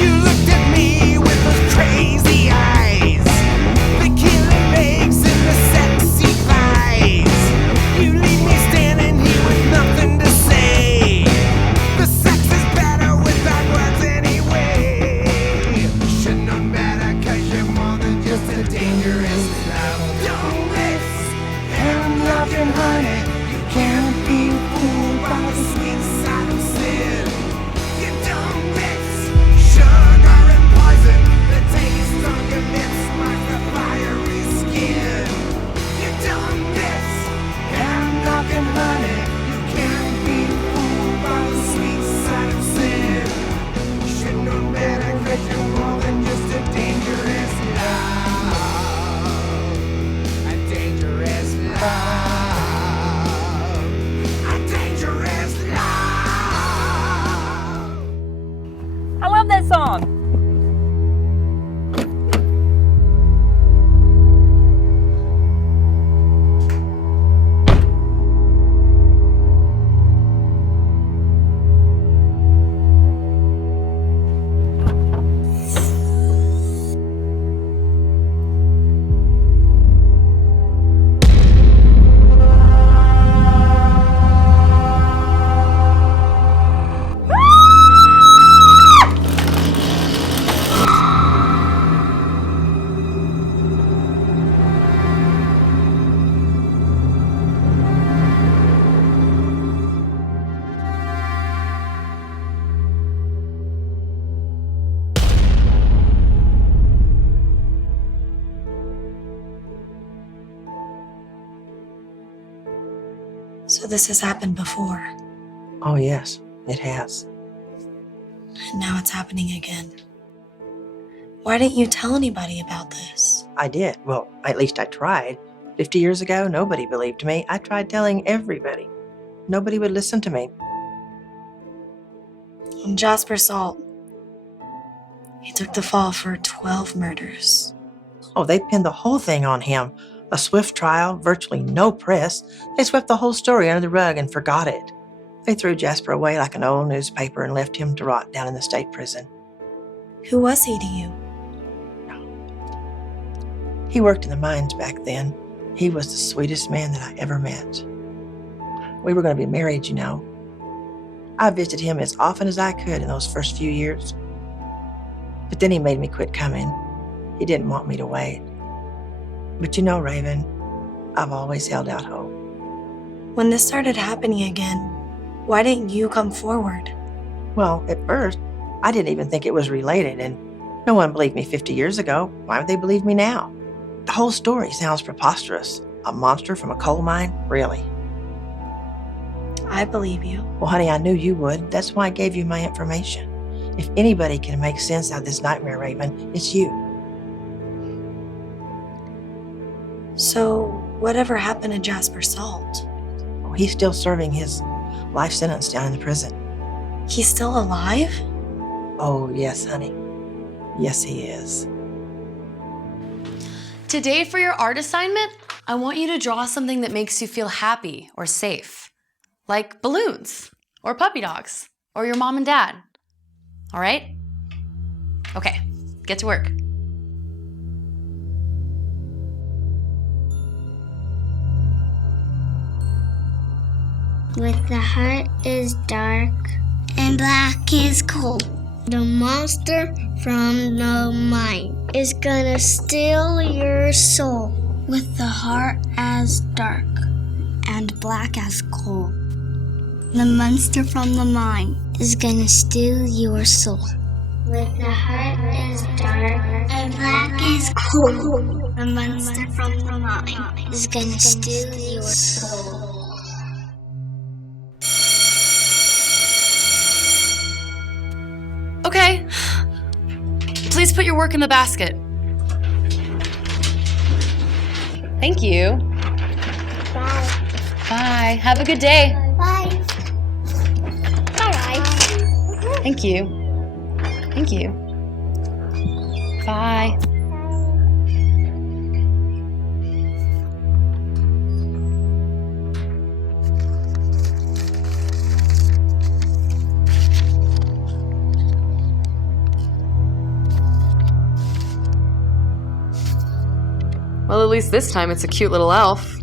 You looked at me this has happened before. Oh, yes, it has. And now it's happening again. Why didn't you tell anybody about this? I did. Well, at least I tried. 50 years ago, nobody believed me. I tried telling everybody. Nobody would listen to me. And Jasper Salt, he took the fall for 12 murders. Oh, they pinned the whole thing on him. A swift trial, virtually no press. They swept the whole story under the rug and forgot it. They threw Jasper away like an old newspaper and left him to rot down in the state prison. Who was he to you? He worked in the mines back then. He was the sweetest man that I ever met. We were going to be married, you know. I visited him as often as I could in those first few years. But then he made me quit coming. He didn't want me to wait. But you know, Raven, I've always held out hope. When this started happening again, why didn't you come forward? Well, at first, I didn't even think it was related, and no one believed me 50 years ago. Why would they believe me now? The whole story sounds preposterous. A monster from a coal mine? Really? I believe you. Well, honey, I knew you would. That's why I gave you my information. If anybody can make sense out of this nightmare, Raven, it's you. So, whatever happened to Jasper Salt? Oh, he's still serving his life sentence down in the prison. He's still alive? Oh, yes, honey. Yes, he is. Today for your art assignment, I want you to draw something that makes you feel happy or safe. Like balloons, or puppy dogs, or your mom and dad. All right? Okay, get to work. With the heart is dark and black is cold. The monster from the mine is gonna steal your soul. With the heart as dark and black as coal. The monster from the mine is gonna steal your soul. With the heart is dark and black is cold. The monster from the mine is gonna steal your soul. Okay. Please put your work in the basket. Thank you. Bye. Bye. Have a good day. Bye. Bye. Thank you. Thank you. Bye. Well, at least this time it's a cute little elf.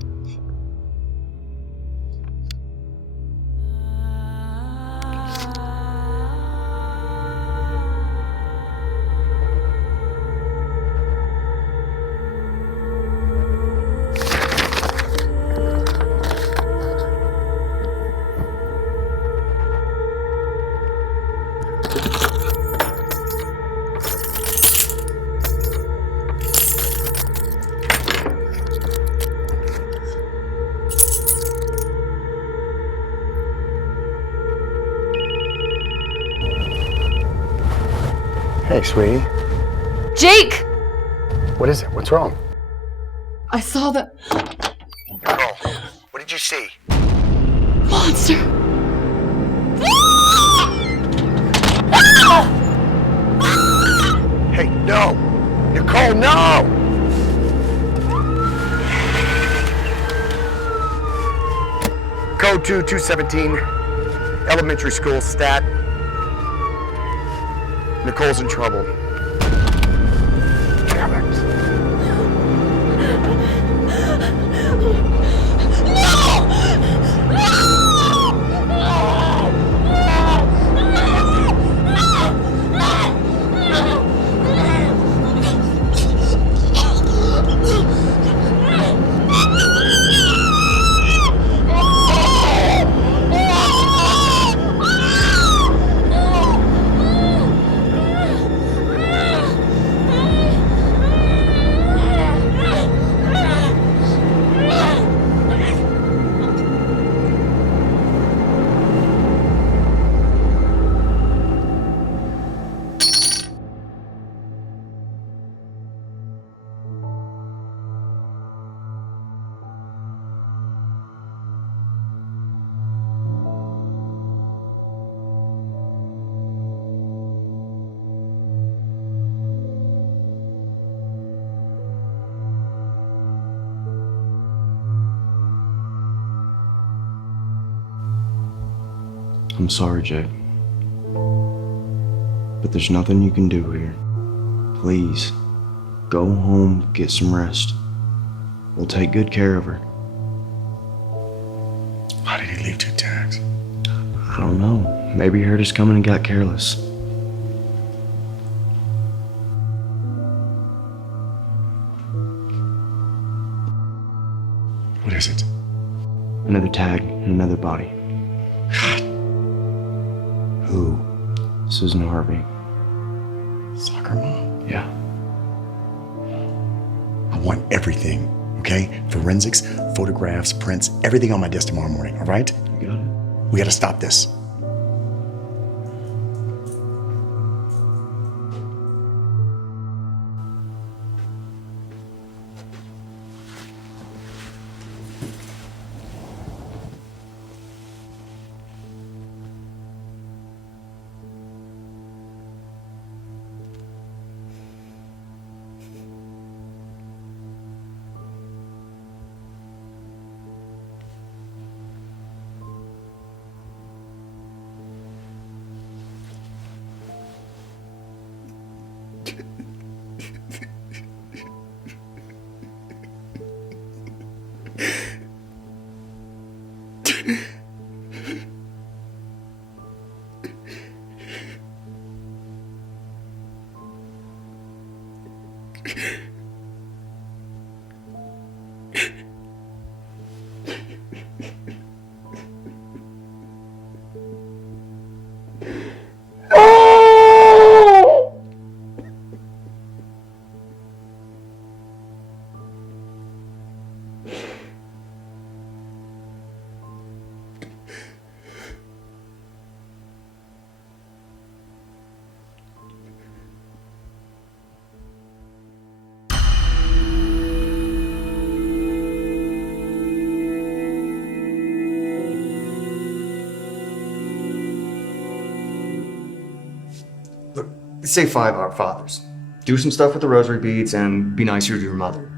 Hey, sweetie. Jake! What is it? What's wrong? I saw the Girl, what did you see? monster. Hey, no! Nicole, no! Code 2217, elementary school, stat. Nicole's in trouble. Damn it. I'm sorry, Jay. But there's nothing you can do here. Please, go home, get some rest. We'll take good care of her. Why did he leave 2 tags? I don't know. Maybe he heard us coming and got careless. What is it? Another tag and another body. God. Who? Susan Harvey. Soccer mom? Yeah. I want everything, okay? Forensics, photographs, prints, everything on my desk tomorrow morning, all right? You got it. We gotta stop this. Say 5 Our Fathers. Do some stuff with the rosary beads and be nicer to your mother.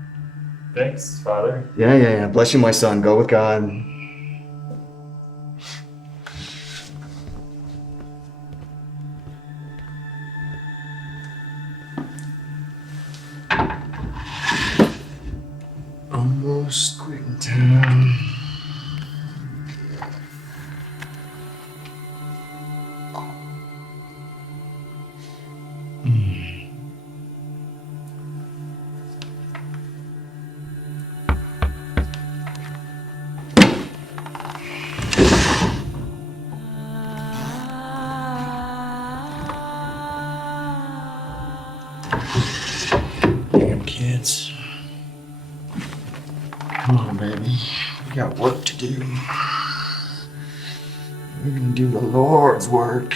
Thanks, Father. Yeah. Bless you, my son. Go with God. Almost quitting town. Damn kids. Come on, baby. We got work to do. We're gonna do the Lord's work.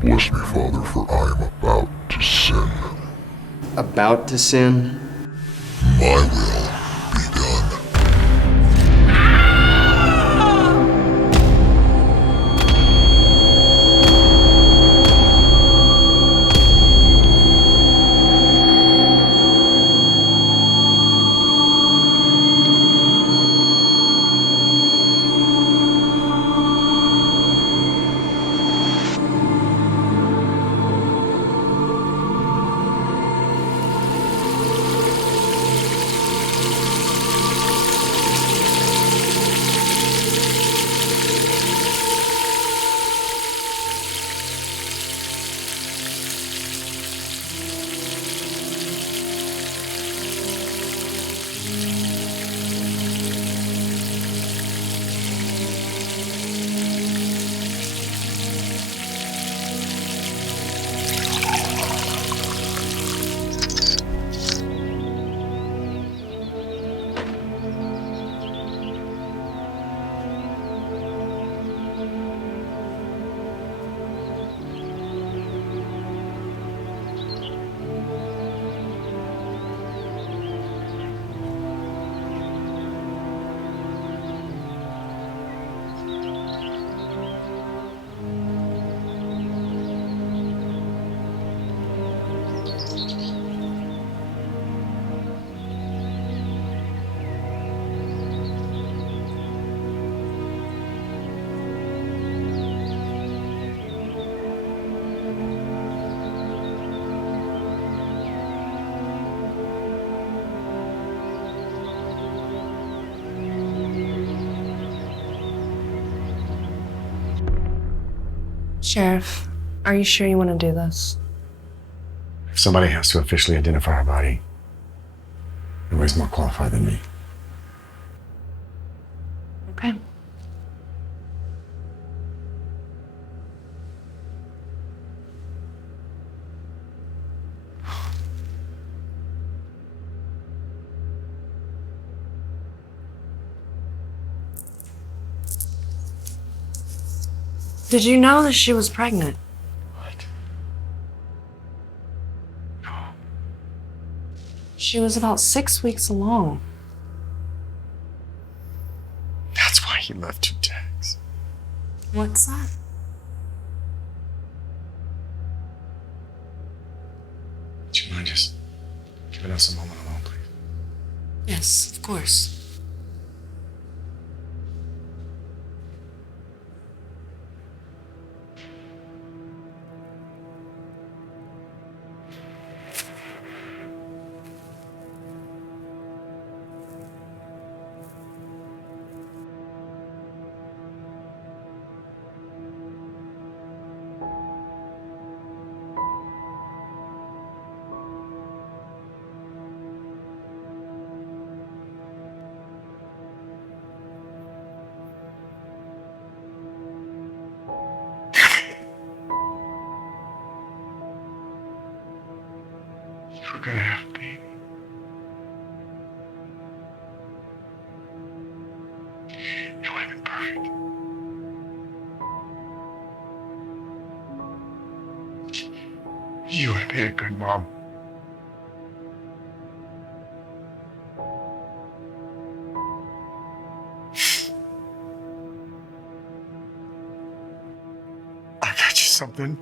Bless me, Father, for I am about to sin. About to sin? My will be done. Sheriff, are you sure you want to do this? If somebody has to officially identify her body, nobody's more qualified than me. Okay. Did you know that she was pregnant? What? No. She was about 6 weeks along. That's why he left 2 tags. What's that? Would you mind just giving us a moment alone, please? Yes, of course. We're gonna have a baby. It would have been perfect. You would have been a good mom. I got you something.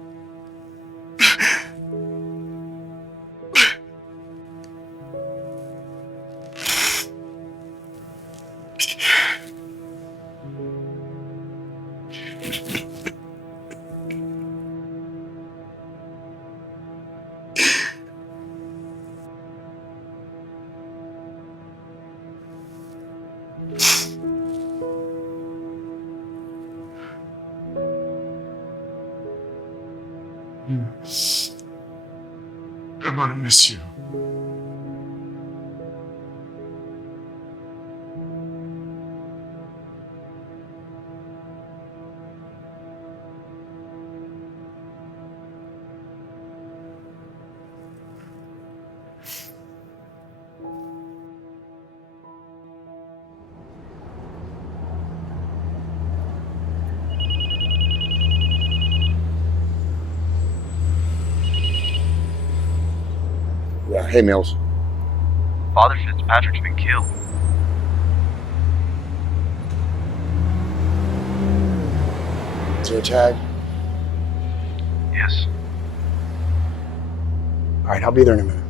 I'm gonna miss you. Yeah, hey, Mills. Father Fitzpatrick's been killed. Is there a tag? Yes. All right, I'll be there in a minute.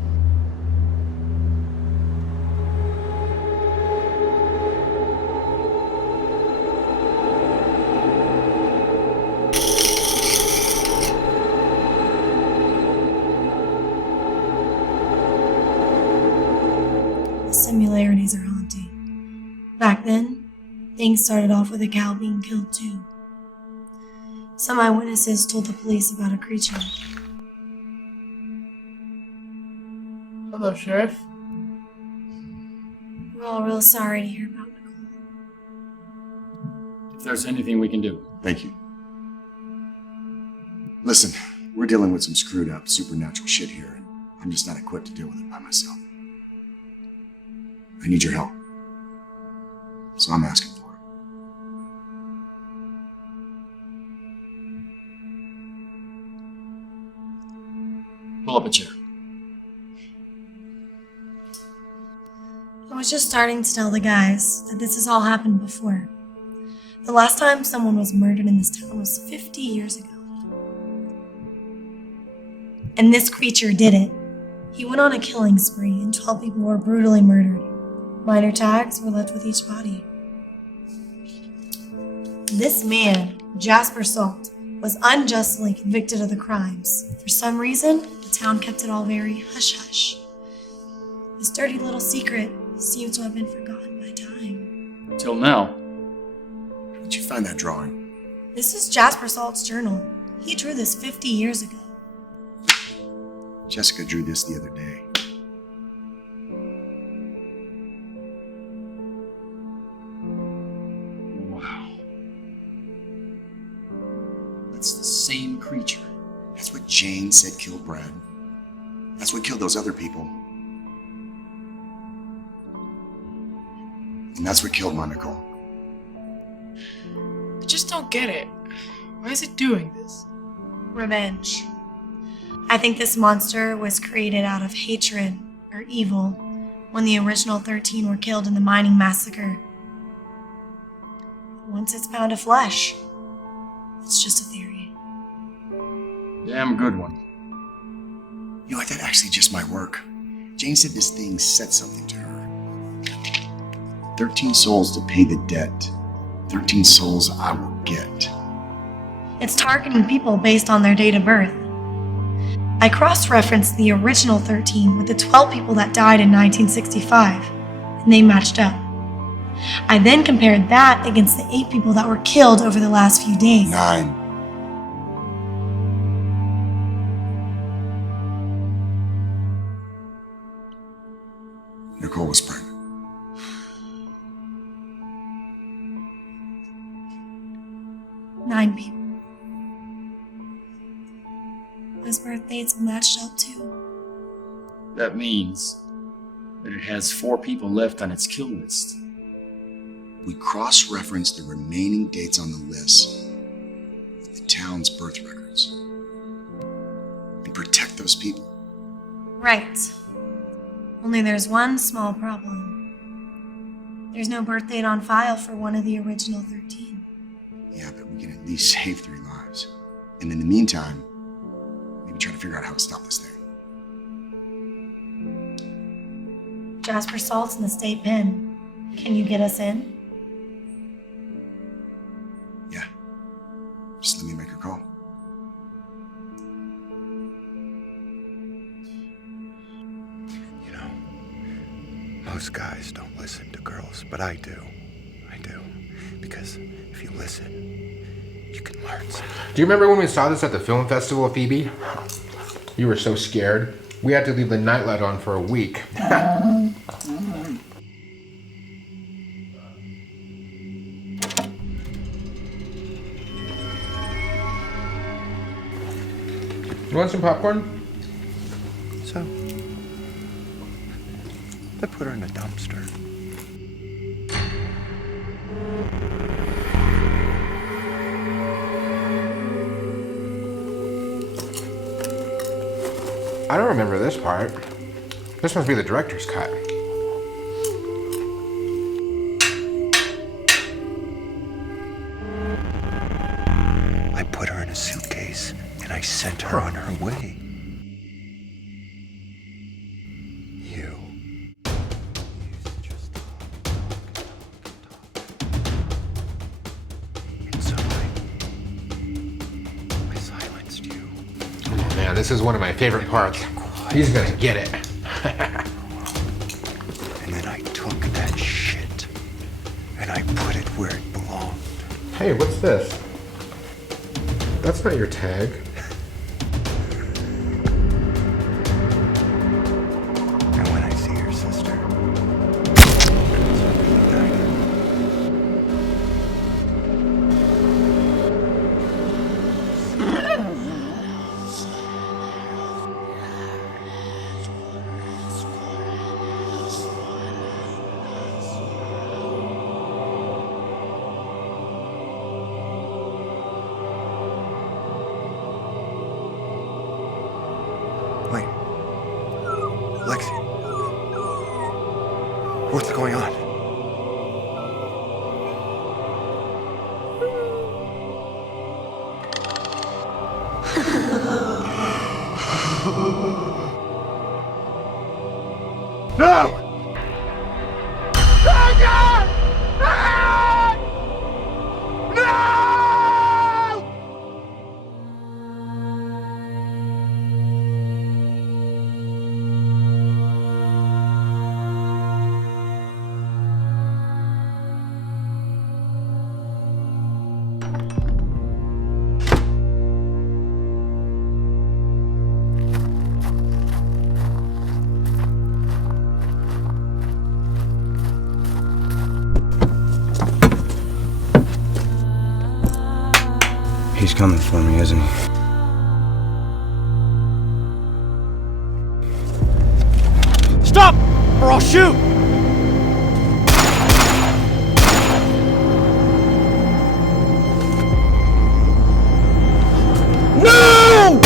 Similarities are haunting. Back then, things started off with a cow being killed too. Some eyewitnesses told the police about a creature. Hello, Sheriff. We're all real sorry to hear about Nicole. If there's anything we can do. Thank you. Listen, we're dealing with some screwed up supernatural shit here, and I'm just not equipped to deal with it by myself. I need your help. So I'm asking for it. Pull up a chair. I was just starting to tell the guys that this has all happened before. The last time someone was murdered in this town was 50 years ago. And this creature did it. He went on a killing spree and 12 people were brutally murdered. Minor tags were left with each body. This man, Jasper Salt, was unjustly convicted of the crimes. For some reason, the town kept it all very hush-hush. This dirty little secret seems to have been forgotten by time. Till now. How'd you find that drawing? This is Jasper Salt's journal. He drew this 50 years ago. Jessica drew this the other day. Wow. That's the same creature. That's what Jane said killed Brad. That's what killed those other people. And that's what killed my Nicole. I just don't get it. Why is it doing this? Revenge. I think this monster was created out of hatred or evil when the original 13 were killed in the mining massacre. Once it's pound of flesh, it's just a theory. Damn good one. You know what, that actually just might work. Jane said this thing said something to her. 13 souls to pay the debt. 13 souls I will get. It's targeting people based on their date of birth. I cross-referenced the original 13 with the 12 people that died in 1965, and they matched up. I then compared that against the 8 people that were killed over the last few days. 9. Nicole was pregnant. Nine people. Those birth dates matched up too. That means that it has 4 people left on its kill list. We cross-referenced the remaining dates on the list with the town's birth records and protect those people. Right. Only there's one small problem. There's no birth date on file for one of the original 13. Yeah, but we can at least save 3 lives. And in the meantime, maybe try to figure out how to stop this thing. Jasper Salt's in the state pen. Can you get us in? Yeah. Just let me make a call. You know, most guys don't listen to girls, but I do. I do. Because if you listen, you can learn something. Do you remember when we saw this at the film festival, Phoebe? You were so scared. We had to leave the nightlight on for a week. You want some popcorn? So, I put her in a dumpster. I don't remember this part. This must be the director's cut. I put her in a suitcase and I sent her on her way. You. Oh man, this is one of my favorite parts. He's gonna get it. And then I took that shit and I put it where it belonged. Hey, what's this? That's not your tag. And when I see your sister, what's going on? No! coming for me, isn't he? Stop, or I'll shoot! No!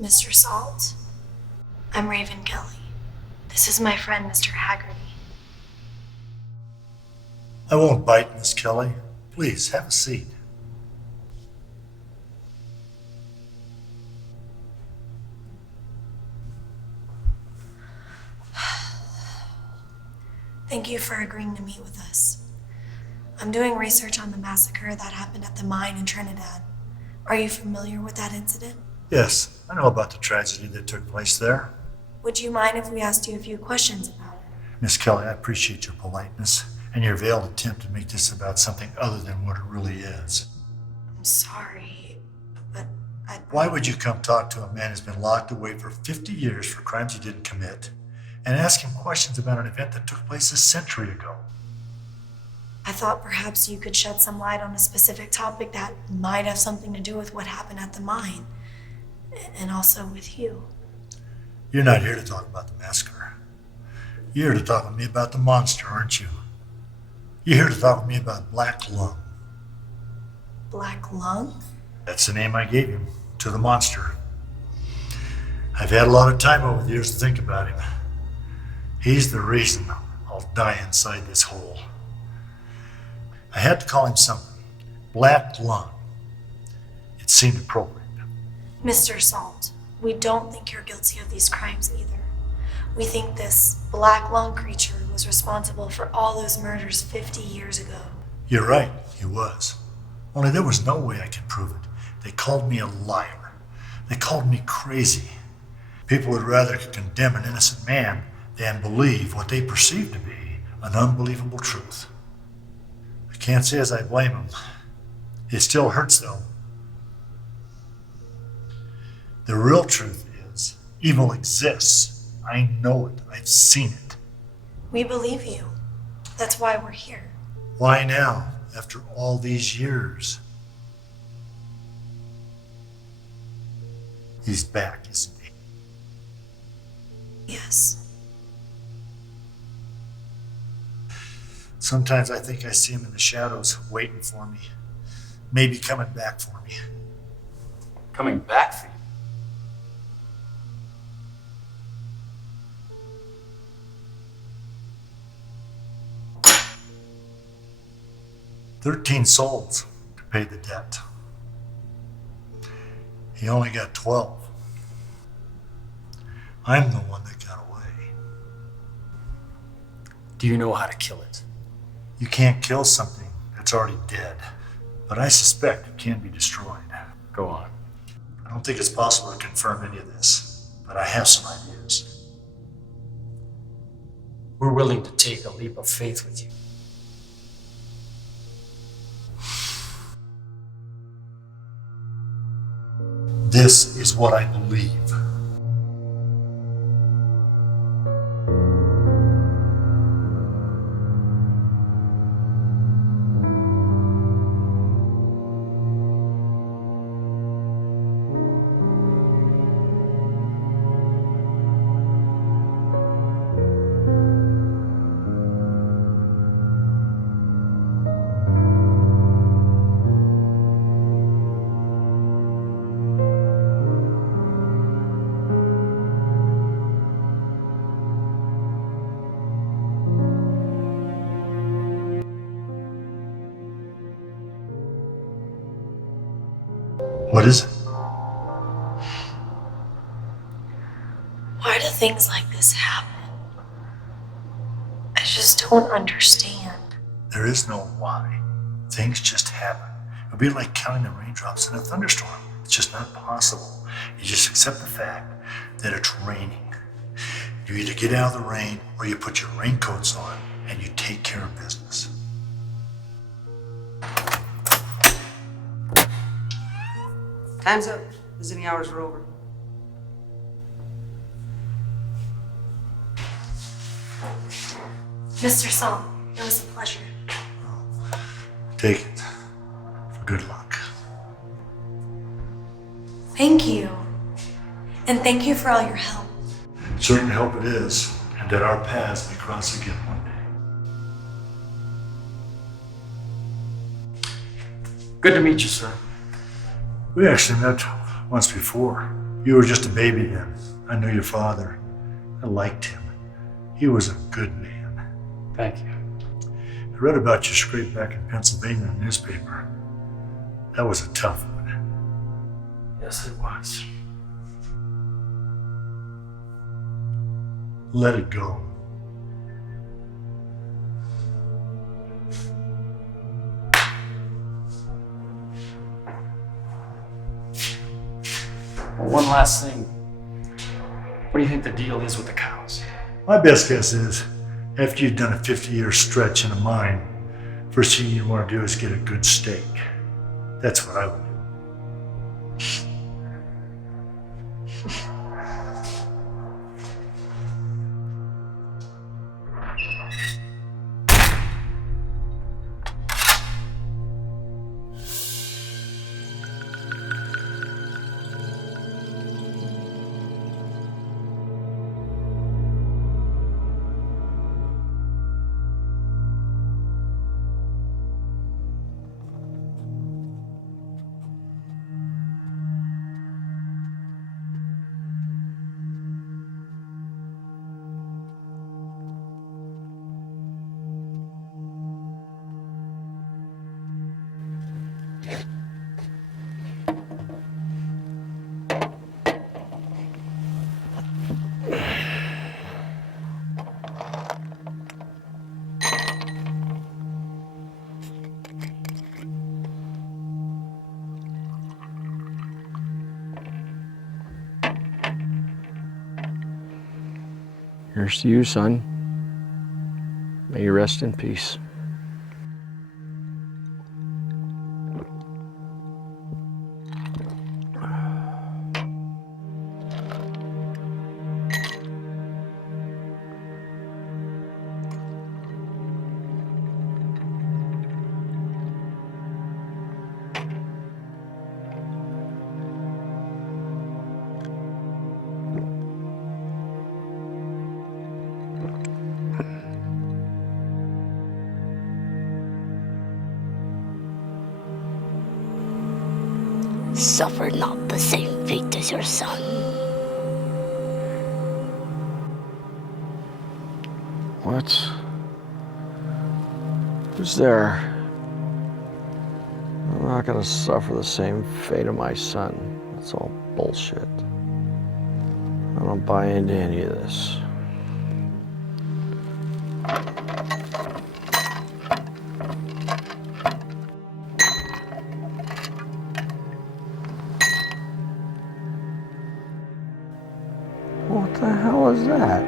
Mr. Salt, I'm Raven Kelly. This is my friend, Mr. Hagardy. I won't bite, Miss Kelly. Please, have a seat. Thank you for agreeing to meet with us. I'm doing research on the massacre that happened at the mine in Trinidad. Are you familiar with that incident? Yes, I know about the tragedy that took place there. Would you mind if we asked you a few questions about it? Miss Kelly, I appreciate your politeness and your veiled attempt to make this about something other than what it really is. I'm sorry, but Why would you come talk to a man who's been locked away for 50 years for crimes he didn't commit and ask him questions about an event that took place a century ago? I thought perhaps you could shed some light on a specific topic that might have something to do with what happened at the mine, and also with you. You're not here to talk about the massacre. You're here to talk with me about the monster, aren't you? You're here to talk with me about Black Lung. Black Lung? That's the name I gave him, to the monster. I've had a lot of time over the years to think about him. He's the reason I'll die inside this hole. I had to call him something. Black Lung. It seemed appropriate. Mr. Salt, we don't think you're guilty of these crimes either. We think this Black Lung creature was responsible for all those murders 50 years ago. You're right, he was. Only there was no way I could prove it. They called me a liar. They called me crazy. People would rather condemn an innocent man than believe what they perceive to be an unbelievable truth. I can't say as I blame them. It still hurts though. The real truth is, evil exists. I know it. I've seen it. We believe you. That's why we're here. Why now, after all these years? He's back, isn't he? Yes. Sometimes I think I see him in the shadows, waiting for me. Maybe coming back for me. Coming back for you? 13 souls to pay the debt. He only got 12. I'm the one that got away. Do you know how to kill it? You can't kill something that's already dead, but I suspect it can be destroyed. Go on. I don't think it's possible to confirm any of this, but I have some ideas. We're willing to take a leap of faith with you. This is what I believe. What is it? Why does things like this happen. I just don't understand. There is no why. Things just happen. It would be like counting the raindrops in a thunderstorm. It's just not possible. You just accept the fact that it's raining. You either get out of the rain or you put your raincoats on and you take care of business. Time's up. Visiting hours are over. Mr. Saul, it was a pleasure. Take it. For good luck. Thank you. And thank you for all your help. Certainly hope it is, and that our paths may cross again one day. Good to meet you, sir. We actually met once before. You were just a baby then. I knew your father. I liked him. He was a good man. Thank you. I read about your scrape back in Pennsylvania in the newspaper. That was a tough one. Yes, it was. Let it go. Well, one last thing. What do you think the deal is with the cows? My best guess is, after you've done a 50-year stretch in a mine, first thing you want to do is get a good steak. That's what I would do. Here's to you, son. May you rest in peace. Suffer not the same fate as your son. What? Who's there? I'm not gonna suffer the same fate of my son. That's all bullshit. I don't buy into any of this. What the hell is that?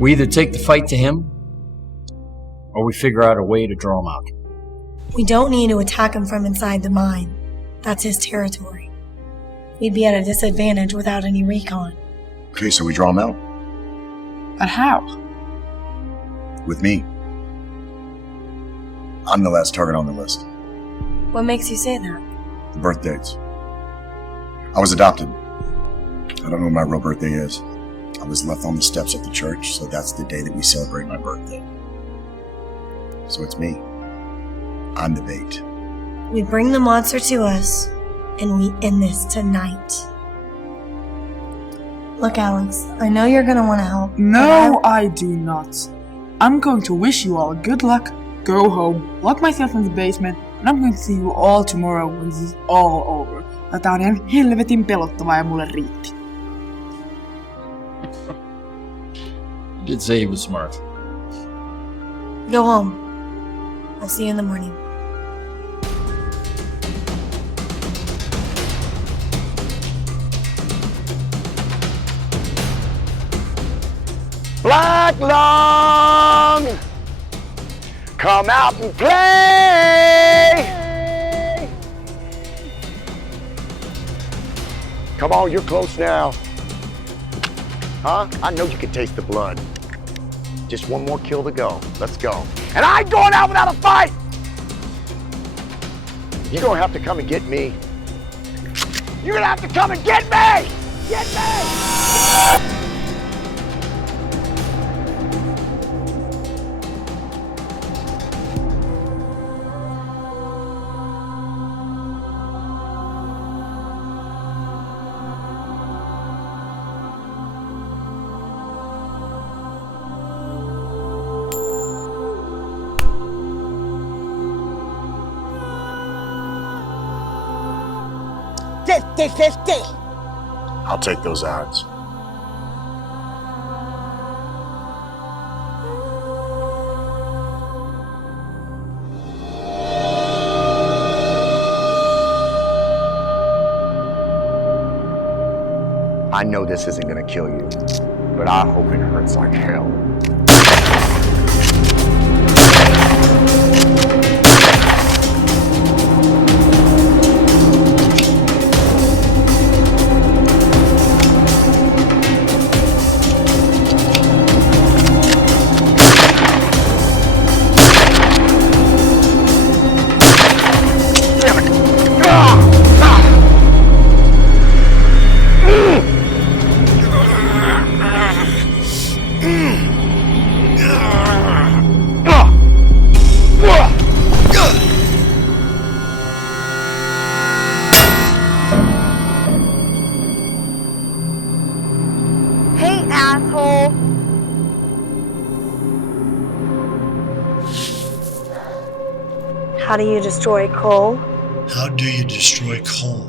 We either take the fight to him, or we figure out a way to draw him out. We don't need to attack him from inside the mine. That's his territory. We'd be at a disadvantage without any recon. Okay, so we draw him out. But how? With me. I'm the last target on the list. What makes you say that? The birth dates. I was adopted. I don't know what my real birthday is. I was left on the steps at the church, so that's the day that we celebrate my birthday. So it's me. I'm the bait. We bring the monster to us, and we end this tonight. Look, Alex, I know you're gonna want to help. No, I do not. I'm going to wish you all good luck, go home, lock myself in the basement, and I'm going to see you all tomorrow when this is all over. Tää on ihan helvetin pelottavaa ja mulle riitti. You did say he was smart. Go home. I'll see you in the morning. Black Lung! Come out and play! Come on, you're close now. Huh? I know you can taste the blood. Just one more kill to go. Let's go. And I ain't going out without a fight! You're gonna have to come and get me. You're gonna have to come and get me! Get me! I'll take those odds. I know this isn't gonna kill you, but I hope it hurts like hell. How do you destroy coal? How do you destroy coal?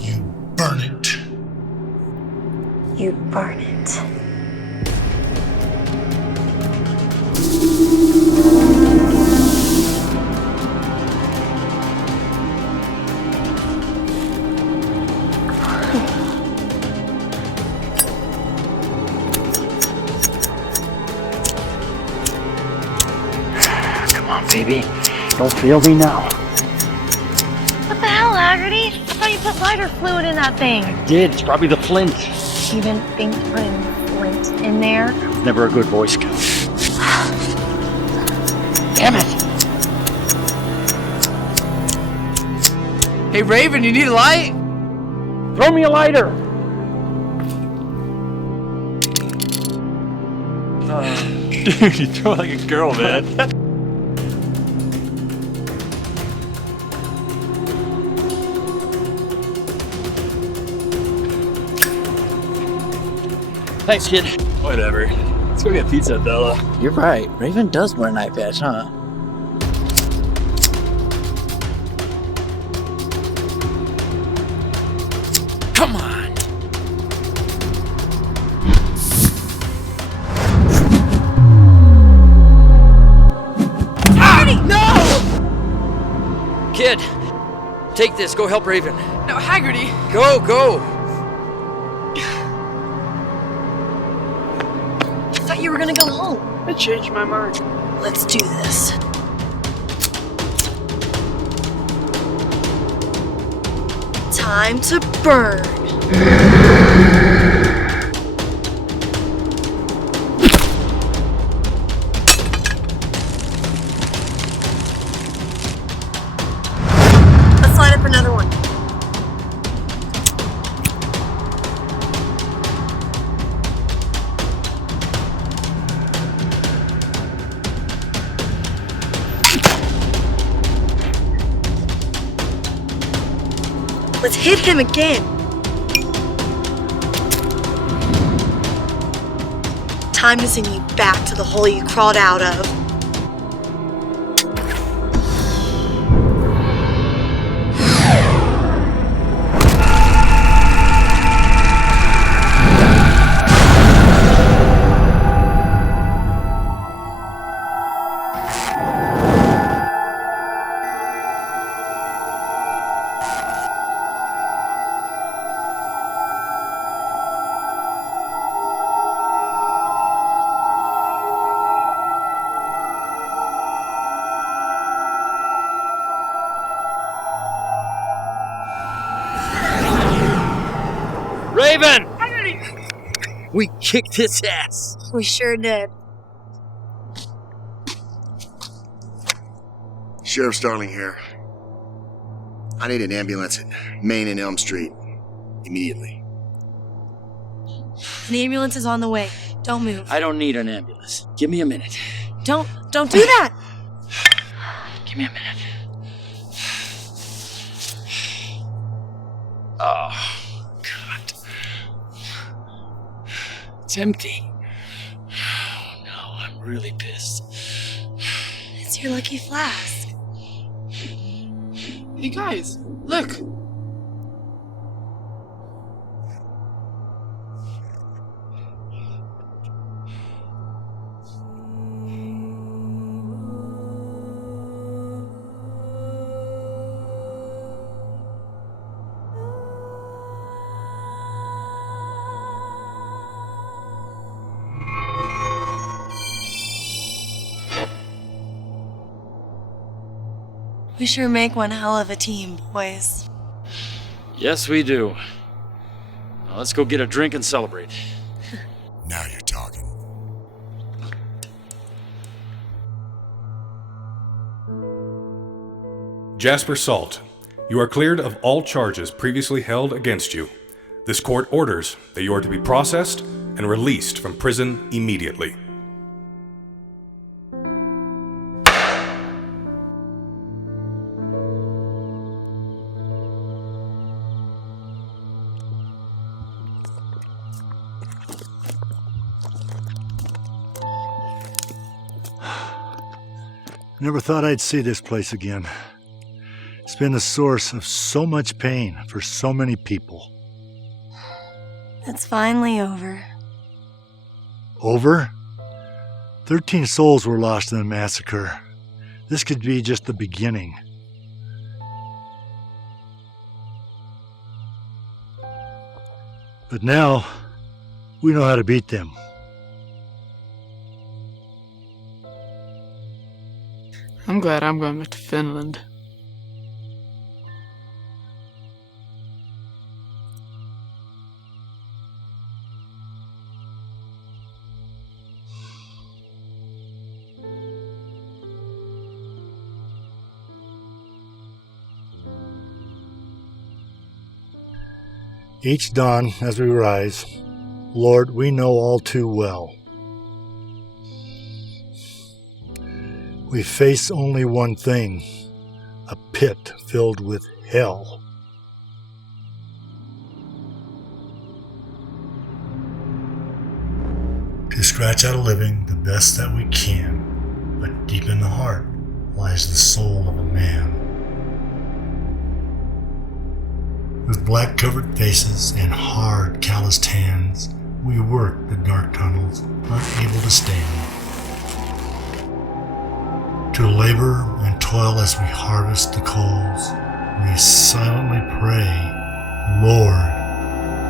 You burn it. You burn it. Baby, don't fail me now. What the hell, Hagardy? I thought you put lighter fluid in that thing. I did. It's probably the flint. You didn't think putting flint in there? I was never a good Boy Scout. Damn it! Hey Raven, you need a light? Throw me a lighter! Dude, you throw like a girl, man. Thanks, kid. Whatever. Let's go get pizza, Bella. You're right. Raven does wear an eye patch, huh? Come on! Hagardy! No! Kid, take this. Go help Raven. No, Hagardy. Go! gonna go home. I changed my mind. Let's do this. Time to burn. Let's line up another one. Let's hit him again. Time to send you back to the hole you crawled out of. Raven! We kicked his ass. We sure did. Sheriff Starling here. I need an ambulance at Main and Elm Street. Immediately. The ambulance is on the way. Don't move. I don't need an ambulance. Give me a minute. Don't do that! Give me a minute. Oh, God. It's empty. Oh, no, I'm really pissed. It's your lucky flask. Hey guys, look! We sure make one hell of a team, boys. Yes, we do. Now let's go get a drink and celebrate. Now you're talking. Jasper Salt, you are cleared of all charges previously held against you. This court orders that you are to be processed and released from prison immediately. Never thought I'd see this place again. It's been the source of so much pain for so many people. It's finally over. Over? 13 souls were lost in the massacre. This could be just the beginning. But now, we know how to beat them. I'm glad I'm going back to Finland. Each dawn as we rise, Lord, we know all too well. We face only one thing, a pit filled with hell. To scratch out a living the best that we can, but deep in the heart lies the soul of a man. With black-covered faces and hard, calloused hands, we work the dark tunnels, unable to stand. To labor and toil as we harvest the coals, we silently pray, Lord,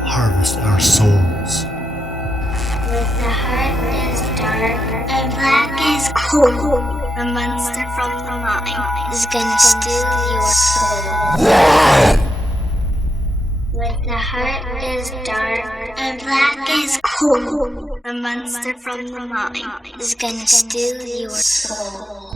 harvest our souls. The heart is dark and black is cold. The monster from the mine is gonna steal your soul. When the heart is dark and black is cold, the monster from the mine is gonna steal your soul.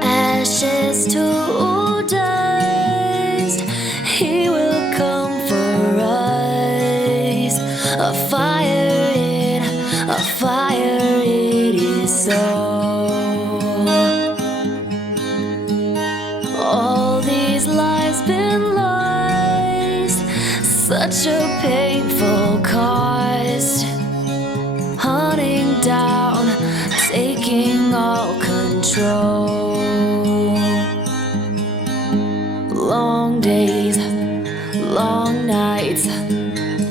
Ashes to dust, he will come for us. A fire it is so. All these lives been lost, such a painful cost. Hunting down, taking all control. Long days, long nights,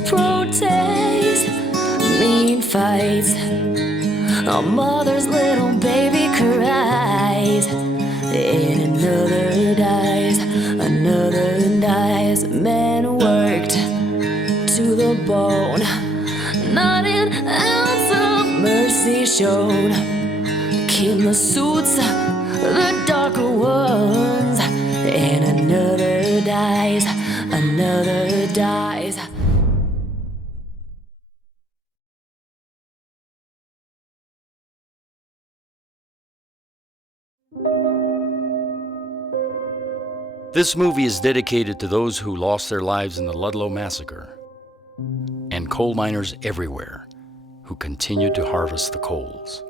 protest, mean fights. A mother's little baby cries, and another dies, another dies. Men worked to the bone, not an ounce of mercy shown. Kill the suits, the darker ones, and another dies, another dies. This movie is dedicated to those who lost their lives in the Ludlow Massacre, and coal miners everywhere who continue to harvest the coals.